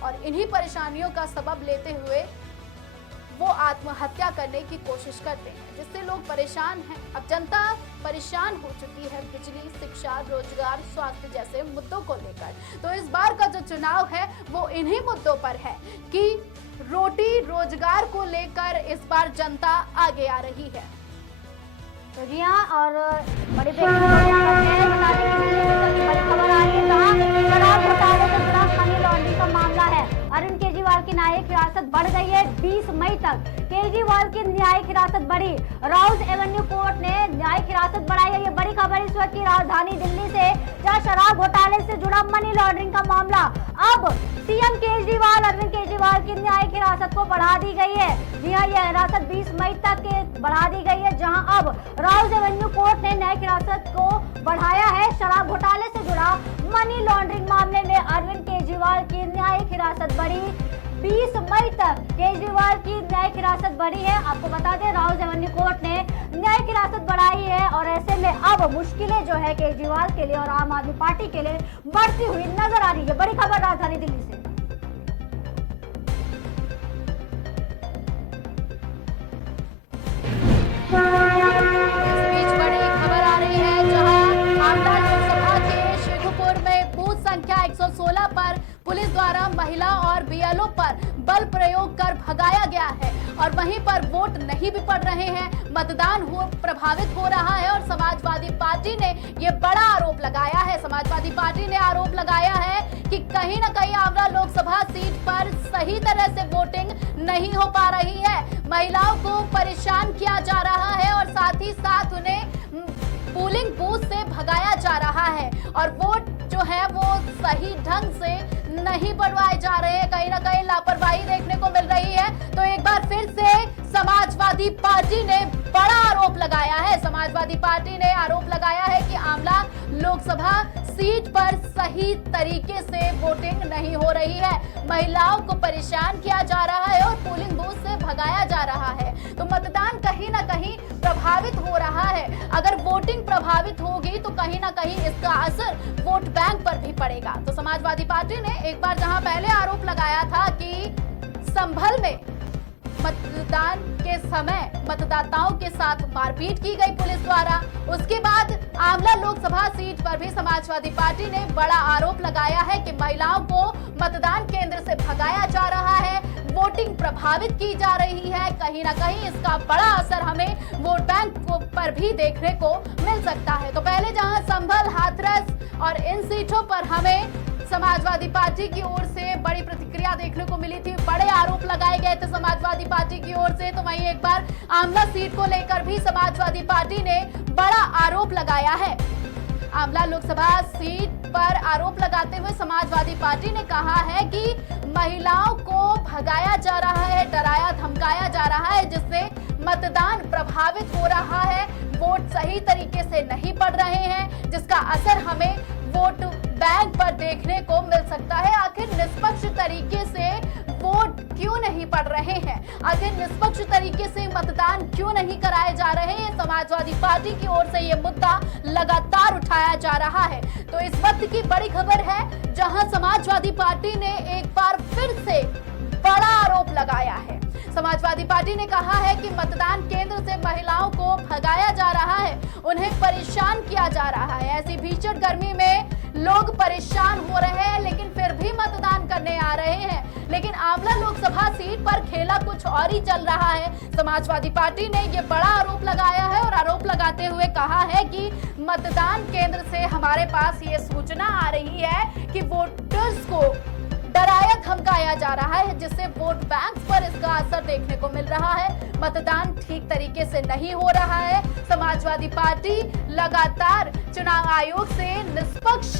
और इन्हीं परेशानियों का सबब लेते हुए वो आत्महत्या करने की कोशिश करते हैं, जिससे लोग परेशान हैं। अब जनता परेशान हो चुकी है बिजली, शिक्षा, रोजगार, स्वास्थ्य जैसे मुद्दों को लेकर। तो इस बार का जो चुनाव है वो इन्हीं मुद्दों पर है कि रोटी रोजगार को लेकर इस बार जनता आगे आ रही है। तो जी हाँ, और बड़ी बता दें कि बड़ी खबर आ रही है जहाँ शराब घोटाले से जुड़ा मनी लॉन्ड्रिंग का मामला है। अरविंद केजरीवाल की न्यायिक हिरासत बढ़ गई है 20 मई तक। केजरीवाल की न्यायिक हिरासत बढ़ी, राउज एवेन्यू कोर्ट ने न्यायिक हिरासत बढ़ाई है। ये बड़ी खबर इस वक्त की राजधानी दिल्ली से, जहाँ शराब घोटाले से जुड़ा मनी लॉन्ड्रिंग का मामला अब सीएम केजरीवाल, अरविंद केजरीवाल की न्यायिक हिरासत को बढ़ा दी गई है। जी हाँ, यह हिरासत 20 मई तक बढ़ा दी गई है, जहां अब राउज एवेन्यू कोर्ट ने न्यायिक हिरासत को बढ़ाया है। शराब घोटाले से जुड़ा मनी लॉन्ड्रिंग मामले में अरविंद केजरीवाल की न्यायिक हिरासत बढ़ी 20 मई तक। केजरीवाल की न्यायिक हिरासत बढ़ी है। आपको बता दें, राउज एवेन्यू कोर्ट ने न्यायिक हिरासत बढ़ाई है और ऐसे में अब मुश्किलें जो है केजरीवाल के लिए और आम आदमी पार्टी के लिए बढ़ती हुई नजर आ रही है। बड़ी खबर राजधानी दिल्ली से। इस बीच बड़ी खबर आ रही है जहां आमला लोकसभा के शेखुपुर में बूथ संख्या 116 पर पुलिस द्वारा महिला और बीएलओ पर बल प्रयोग कर भगाया गया है और वहीं पर वोट नहीं भी पड़ रहे हैं, मतदान प्रभावित हो रहा है। और समाजवादी पार्टी ने ये बड़ा आरोप लगाया है। समाजवादी पार्टी ने आरोप लगाया है कि कहीं ना कहीं आमला लोकसभा सीट पर सही तरह से वोटिंग नहीं हो पा रही है, महिलाओं को परेशान किया जा रहा है और साथ ही साथ उन्हें पोलिंग बूथ से भगाया जा रहा है और वोट जो है वो सही ढंग से नहीं बढ़वाए जा रहे हैं। कहीं ना कहीं लापरवाही देखने को मिल रही है। तो एक बार फिर से समाजवादी पार्टी ने बड़ा आरोप लगाया है। समाजवादी पार्टी ने आरोप लगाया है कि आमला लोकसभा सीट पर सही तरीके से वोटिंग नहीं हो रही है, महिलाओं को परेशान किया जा रहा है और पोलिंग बूथ से भगाया जा रहा है। तो मतदान कहीं ना कहीं प्रभावित हो रहा है। अगर वोटिंग प्रभावित होगी तो कहीं ना कहीं इसका असर वोट बैंक पर भी पड़ेगा। तो समाजवादी पार्टी ने एक बार जहां पहले आरोप लगाया था कि संभल में मतदान के समय मतदाताओं के साथ मारपीट की गई पुलिस द्वारा, उसके बाद आमला लोकसभा सीट पर भी समाजवादी पार्टी ने बड़ा आरोप लगाया है कि महिलाओं को मतदान केंद्र से भगाया जा रहा है, वोटिंग प्रभावित की जा रही है। कहीं ना कहीं इसका बड़ा असर हमें वोट बैंक पर भी देखने को मिल सकता है। तो पहले जहां संभल, हाथरस और इन सीटों पर हमें समाजवादी पार्टी की ओर से बड़ी प्रतिक्रिया देखने को मिली थी, बड़े आरोप लगाए गए थे समाजवादी पार्टी की ओर से, तो वहीं एक बार आमला सीट को लेकर भी समाजवादी पार्टी ने बड़ा आरोप लगाया है। आमला लोकसभा सीट पर आरोप लगाते हुए समाजवादी पार्टी ने कहा है कि महिलाओं को भगाया जा रहा है, डराया धमकाया जा रहा है, जिससे मतदान प्रभावित हो रहा है, वोट सही तरीके से नहीं पड़ रहे हैं, जिसका असर हमें वोट बैंक पर देखने को मिल सकता है। आखिर निष्पक्ष तरीके से वोट क्यों नहीं पड़ रहे हैं, आखिर निष्पक्ष तरीके से मतदान क्यों नहीं कराए जा रहे हैं, समाजवादी पार्टी की ओर से ये मुद्दा लगातार उठाया जा रहा है। तो इस वक्त की बड़ी खबर है जहां समाजवादी पार्टी ने एक बार फिर से बड़ा आरोप लगाया है। समाजवादी पार्टी ने कहा है कि मतदान केंद्र से महिलाओं को भगाया जा रहा है, उन्हें परेशान किया जा रहा है। ऐसी भीषण गर्मी में लोग परेशान हो रहे हैं लेकिन फिर भी मतदान करने आ रहे हैं। लेकिन आमला लोकसभा सीट पर खेला कुछ और ही चल रहा है। समाजवादी पार्टी ने ये बड़ा आरोप लगाया है और आरोप लगाते हुए कहा है कि मतदान केंद्र से हमारे पास ये सूचना आ रही है कि वोटर्स को डराया धमकाया जा रहा है, जिससे वोट बैंक पर इसका असर देखने को मिल रहा है। मतदान ठीक तरीके से नहीं हो रहा है। समाजवादी पार्टी लगातार चुनाव आयोग से निष्पक्ष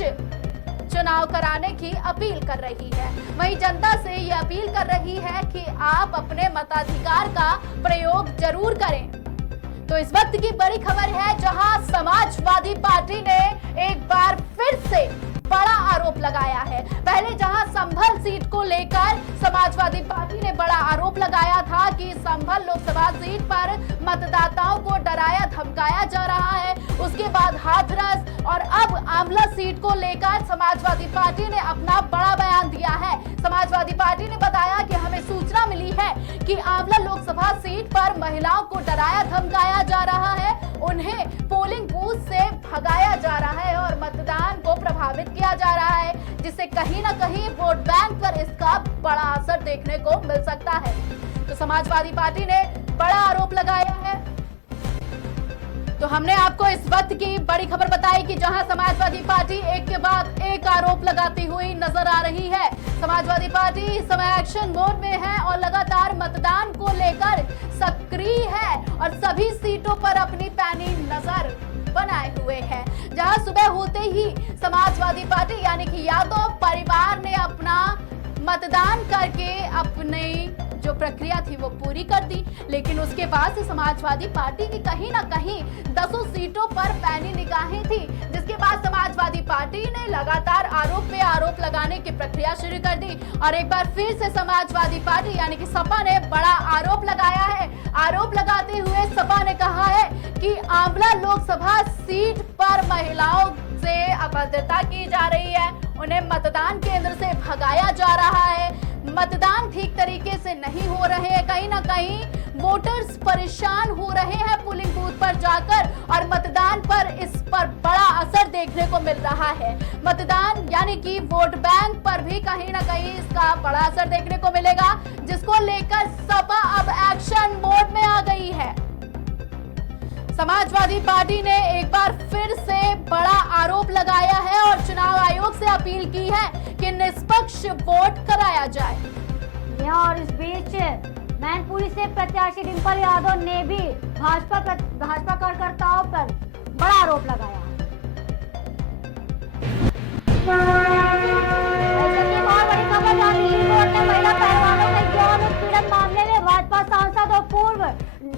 चुनाव कराने की अपील कर रही है। वहीं जनता से ये अपील कर रही है कि आप अपने मताधिकार का प्रयोग जरूर करें। तो इस वक्त की बड़ी खबर है जहां समाजवादी पार्टी ने एक बार फिर से बड़ा आरोप लगाया है। पहले जहां संभल सीट को लेकर समाजवादी पार्टी ने बड़ा आरोप लगाया था कि संभल लोकसभा सीट पर मतदाताओं को डराया धमकाया जा रहा है, उसके बाद हाथरस और अब आंवला सीट को लेकर समाजवादी पार्टी ने अपना बड़ा बयान दिया है। समाजवादी पार्टी ने बताया कि हमें सूचना मिली है कि आंवला लोकसभा सीट पर महिलाओं को डराया धमकाया जा रहा है, उन्हें पोलिंग बूथ से भगाया जा रहा है और मतदान को प्रभावित किया जा रहा है, जिससे कहीं ना कहीं वोट बैंक पर इसका बड़ा असर देखने को मिल सकता है। तो समाजवादी पार्टी ने बड़ा आरोप लगाया है। तो हमने आपको इस वक्त की बड़ी खबर बताई कि जहां समाजवादी पार्टी एक के बाद एक आरोप लगाती हुई नजर आ रही है। समाजवादी पार्टी इस समय एक्शन मोड में है और लगातार मतदान को लेकर सक्रिय है और सभी सीटों पर अपनी पैनी नजर बनाए हुए है। जहां सुबह होते ही समाजवादी पार्टी यानी कि यादव परिवार ने अपना मतदान करके अपनी जो प्रक्रिया थी वो पूरी कर दी, लेकिन उसके बाद से समाजवादी पार्टी की कहीं ना कहीं 10 सीटों पर पैनी निगाहें थी, जिसके बाद समाजवादी पार्टी ने लगातार आरोप पे आरोप लगाने की प्रक्रिया शुरू कर दी और एक बार फिर से समाजवादी पार्टी यानी कि सपा ने बड़ा आरोप लगाया है। आरोप लगाते हुए सपा ने कहा है कि आंवला लोकसभा सीट पर महिलाओं से अभद्रता की जा रही है, उन्हें मतदान केंद्र से भगाया जा रहा है, मतदान ठीक तरीके से नहीं हो रहे हैं, कहीं ना कहीं वोटर्स परेशान हो रहे हैं पोलिंग बूथ पर जाकर और मतदान पर इस पर बड़ा असर देखने को मिल रहा है। मतदान यानी कि वोट बैंक पर भी कहीं ना कहीं इसका बड़ा असर देखने को मिलेगा, जिसको लेकर सपा अब एक्शन मोड में आ गई है। समाजवादी पार्टी ने एक बार फिर से बड़ा आरोप लगाया है और चुनाव आयोग से अपील की है कि निष्पक्ष वोट कराया जाए। और इस बीच मैनपुरी से प्रत्याशी डिंपल यादव ने भी भाजपा कार्यकर्ताओं पर बड़ा आरोप लगाया। और बड़ी खबर दिल्ली कोर्ट ने महिला पहलवानों के यौन उत्पीड़न मामले में भाजपा सांसद और पूर्व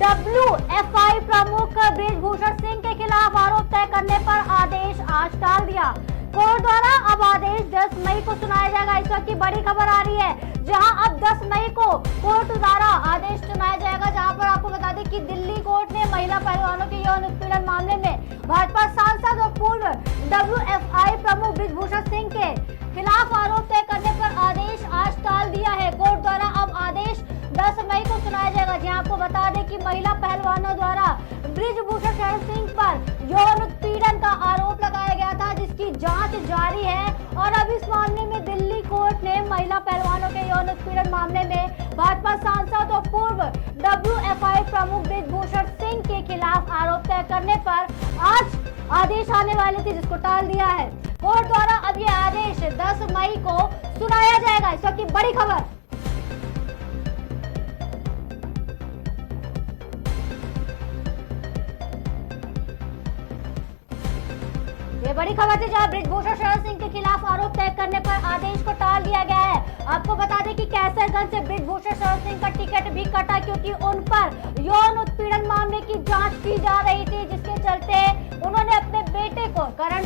WFI प्रमुख बृजभूषण सिंह के खिलाफ आरोप तय करने पर आदेश आज टाल दिया। कोर्ट द्वारा अब आदेश 10 मई को सुनाया जाएगा। इस वक्त की बड़ी खबर आ रही है, जहां अब 10 मई को कोर्ट द्वारा आदेश सुनाया जाएगा, जहां पर आपको बता दें कि दिल्ली कोर्ट ने महिला पहलवानों के यौन उत्पीड़न मामले में भाजपा सांसद और पूर्व WFI प्रमुख बृजभूषण सिंह के खिलाफ आरोप तय करने पर आदेश आज टाल दिया है। कोर्ट द्वारा अब आदेश 10 मई को सुनाया जाएगा, जहां आपको बता दें कि महिला पहलवानों द्वारा बृजभूषण शरण सिंह पर यौन उत्पीड़न का आरोप लगाया गया था, जिसकी जांच जारी है और अब इस मामले में दिल्ली कोर्ट ने महिला पहलवानों के यौन उत्पीड़न मामले में भाजपा सांसद और पूर्व WFI प्रमुख बृजभूषण सिंह के खिलाफ आरोप तय करने पर आज आदेश आने वाले थे, जिसको टाल दिया है। कोर्ट द्वारा अब ये आदेश 10 मई को सुनाया जाएगा। इस वक्त की बड़ी खबर। ये बड़ी खबर थी, जहां बृजभूषण शरण सिंह के खिलाफ आरोप तय करने पर आदेश को टाल दिया गया है। आपको बता दें कि कैसरगंज से बृजभूषण शरण सिंह का टिकट भी कटा, क्योंकि उन पर यौन उत्पीड़न मामले की जांच की जा रही थी, जिसके चलते उन्होंने अपने बेटे को करण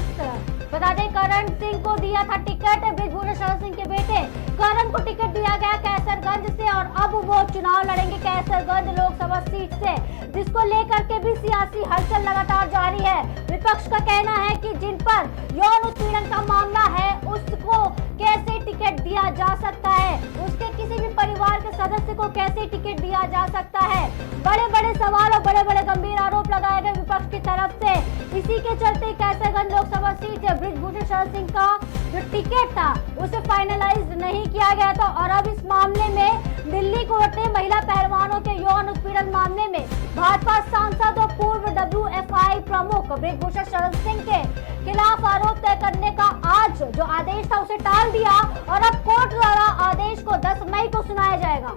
सिंह को दिया था टिकट। बृजभूषण शरण सिंह के बेटे करण को टिकट दिया गया कैसरगंज से और अब वो चुनाव लड़ेंगे कैसरगंज लोकसभा सीट से, जिसको लेकर के भी सियासी हलचल लगातार जारी है। विपक्ष का कहना है कि जिन पर यौन उत्पीड़न का मामला है उसको कैसे टिकट दिया जा सकता है, उसके किसी भी परिवार के सदस्य को कैसे टिकट दिया जा सकता है। बड़े बड़े सवाल और बड़े बड़े गंभीर आरोप लगाए गए विपक्ष की तरफ से। इसी के चलते कैसरगंज लोकसभा सीट से बृजभूषण शरण सिंह का जो टिकट था उसे फाइनलाइज नहीं किया गया था और अब इस मामले में दिल्ली कोर्ट ने महिला पहलवानों के यौन उत्पीड़न मामले में भाजपा सांसद और पूर्व WFI प्रमुख बृजभूषण शरण सिंह के खिलाफ आरोप तय करने का आज जो आदेश था उसे टाल दिया और अब कोर्ट द्वारा आदेश को 10 मई को सुनाया जाएगा।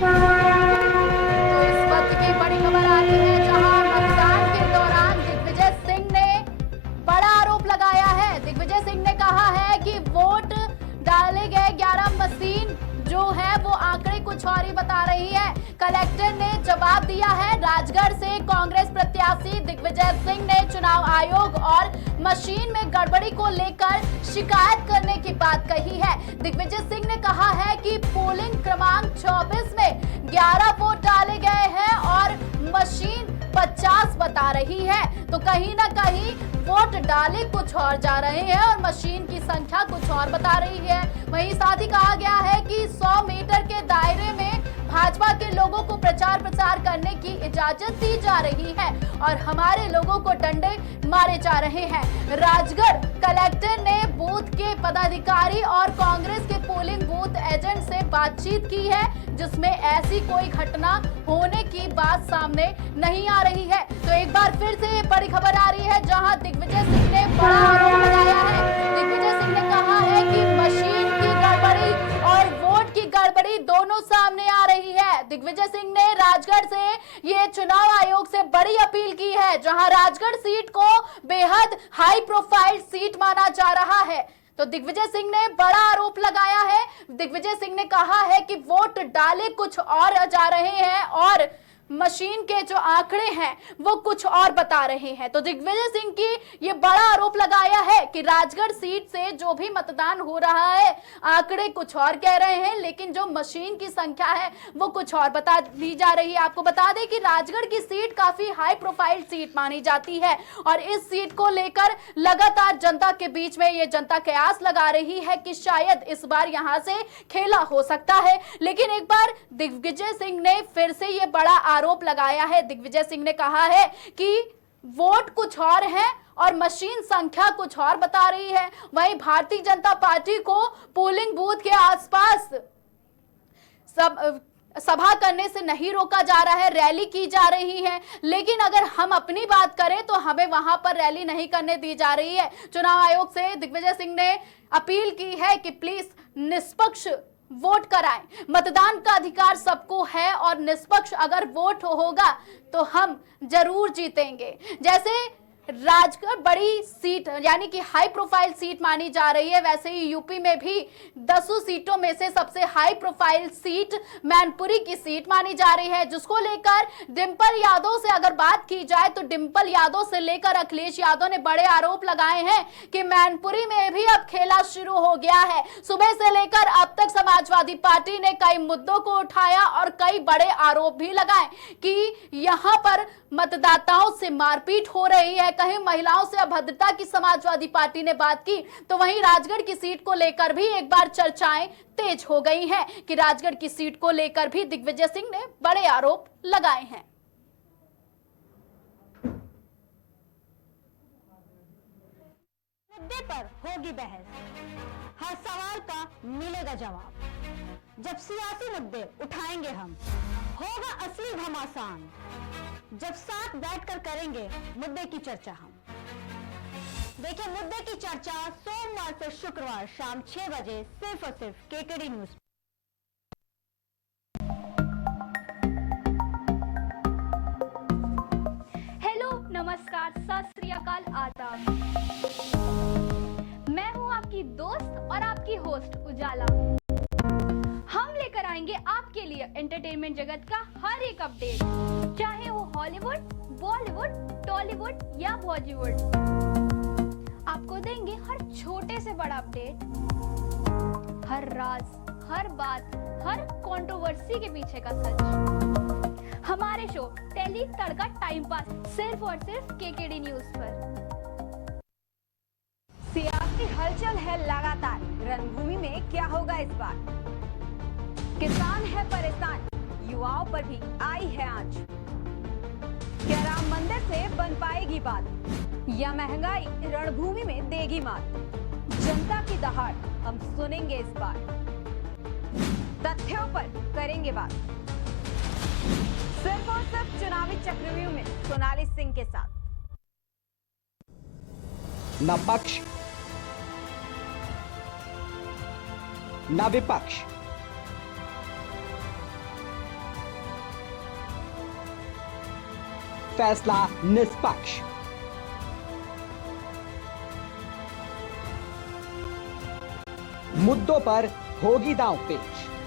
तो इस वक्त की बड़ी खबर आ रही है, जहां मतदान के दौरान दिग्विजय सिंह ने बड़ा आरोप लगाया है। दिग्विजय सिंह ने कहा है कि वोट डाले गए 11 मशीन जो है वो आंकड़े को कुछ और ही बता रही है। कलेक्टर ने जवाब दिया है। राजगढ़ से कांग्रेस प्रत्याशी दिग्विजय सिंह ने चुनाव आयोग और मशीन में गड़बड़ी को लेकर शिकायत करने की बात कही है। दिग्विजय सिंह ने कहा है कि पोलिंग क्रमांक 24 में 11 वोट डाले गए हैं और मशीन 50 बता रही है, तो कहीं ना कहीं वोट डाले कुछ और जा रहे हैं और मशीन की संख्या कुछ और बता रही है। वहीं साथ ही कहा गया है कि 100 मीटर के दायरे में भाजपा के लोगों को प्रचार प्रसार करने की इजाजत दी जा रही है और हमारे लोगों को डंडे मारे जा रहे हैं। राजगढ़ कलेक्टर ने बूथ के पदाधिकारी और कांग्रेस के पोलिंग बूथ एजेंट से बातचीत की है, जिसमें ऐसी कोई घटना होने की बात सामने नहीं आ रही है। तो एक बार फिर से ये बड़ी खबर आ रही है, जहां दिग्विजय सिंह ने बड़ा आरोप लगाया है। दिग्विजय सिंह ने कहा है कि मशीन की गड़बड़ी और वोट की गड़बड़ी दोनों सामने आ रही है। दिग्विजय सिंह ने राजगढ़ से ये चुनाव आयोग से बड़ी अपील की है, जहां राजगढ़ सीट को बेहद हाई प्रोफाइल सीट माना जा रहा है। तो दिग्विजय सिंह ने बड़ा आरोप लगाया है। दिग्विजय सिंह ने कहा है कि वोट डाले कुछ और जा रहे हैं और मशीन के जो आंकड़े हैं वो कुछ और बता रहे हैं। तो दिग्विजय सिंह की ये बड़ा आरोप लगाया है कि राजगढ़ सीट से जो भी मतदान हो रहा है आंकड़े कुछ और कह रहे हैं, लेकिन जो मशीन की संख्या है वो कुछ और बता दी जा रही है। आपको बता दें कि राजगढ़ की सीट काफी हाई प्रोफाइल सीट मानी जाती है और इस सीट को लेकर लगातार जनता के बीच में ये जनता कयास लगा रही है कि शायद इस बार यहां से खेला हो सकता है। लेकिन एक बार दिग्विजय सिंह ने फिर से ये बड़ा आरोप लगाया है। दिग्विजय सिंह ने कहा है कि वोट कुछ और है और मशीन संख्या कुछ और बता रही है। वहीं भारतीय जनता पार्टी को पोलिंग बूथ के आसपास सभा करने से नहीं रोका जा रहा है, रैली की जा रही है। लेकिन अगर हम अपनी बात करें तो हमें वहां पर रैली नहीं करने दी जा रही है। चुनाव आयोग से दिग्विजय सिंह ने अपील की है कि प्लीज निष्पक्ष वोट कराएं। मतदान का अधिकार सबको है और निष्पक्ष अगर वोट होगा तो हम जरूर जीतेंगे। जैसे राजगढ़ बड़ी सीट यानी कि हाई प्रोफाइल सीट मानी जा रही है, वैसे ही यूपी में भी 10 सीटों में से सबसे हाई प्रोफाइल सीट मैनपुरी की सीट मानी जा रही है, जिसको लेकर डिंपल यादव से अगर बात की जाए तो डिंपल यादव से लेकर अखिलेश यादव ने बड़े आरोप लगाए हैं कि मैनपुरी में भी अब खेला शुरू हो गया है। सुबह से लेकर अब तक समाजवादी पार्टी ने कई मुद्दों को उठाया और कई बड़े आरोप भी लगाए कि यहां पर मतदाताओं से मारपीट हो रही है, कहीं महिलाओं से अभद्रता की समाजवादी पार्टी ने बात की। तो वहीं राजगढ़ की सीट को लेकर भी एक बार चर्चाएं तेज हो गई हैं कि राजगढ़ की सीट को लेकर भी दिग्विजय सिंह ने बड़े आरोप लगाए हैं। मुद्दे पर होगी बहस, हर सवाल का मिलेगा जवाब। जब सियासी मुद्दे उठाएंगे हम, होगा असली घमासान। जब साथ बैठकर करेंगे मुद्दे की चर्चा हम। देखिए मुद्दे की चर्चा सोमवार से शुक्रवार शाम 6 बजे सिर्फ और सिर्फ केकेडी न्यूज। हेलो, नमस्कार, सत श्री अकाल, आदाब। मैं हूं आपकी दोस्त और आपकी होस्ट उजाला। हम लेकर आएंगे आपके लिए एंटरटेनमेंट जगत का हर एक अपडेट, चाहे वो हॉलीवुड, बॉलीवुड, टॉलीवुड या बॉलीवुड। आपको देंगे हर छोटे से बड़ा अपडेट, हर राज, हर बात, हर कंट्रोवर्सी के पीछे का सच। हमारे शो टेली तड़का टाइम पास सिर्फ और सिर्फ केकेडी न्यूज पर। सियासी हलचल है लगातार, रणभूमि में क्या होगा इस बार? किसान है परेशान, युवाओं पर भी आई है आंच। क्या राम मंदिर से बन पाएगी बात, या महंगाई रणभूमि में देगी मात? जनता की दहाड़ हम सुनेंगे इस बार, तथ्यों पर करेंगे बात। सिर्फ और सिर्फ चुनावी चक्रव्यूह में सोनाली सिंह के साथ। न पक्ष न विपक्ष, फैसला निष्पक्ष। मुद्दों पर होगी दांव पेच।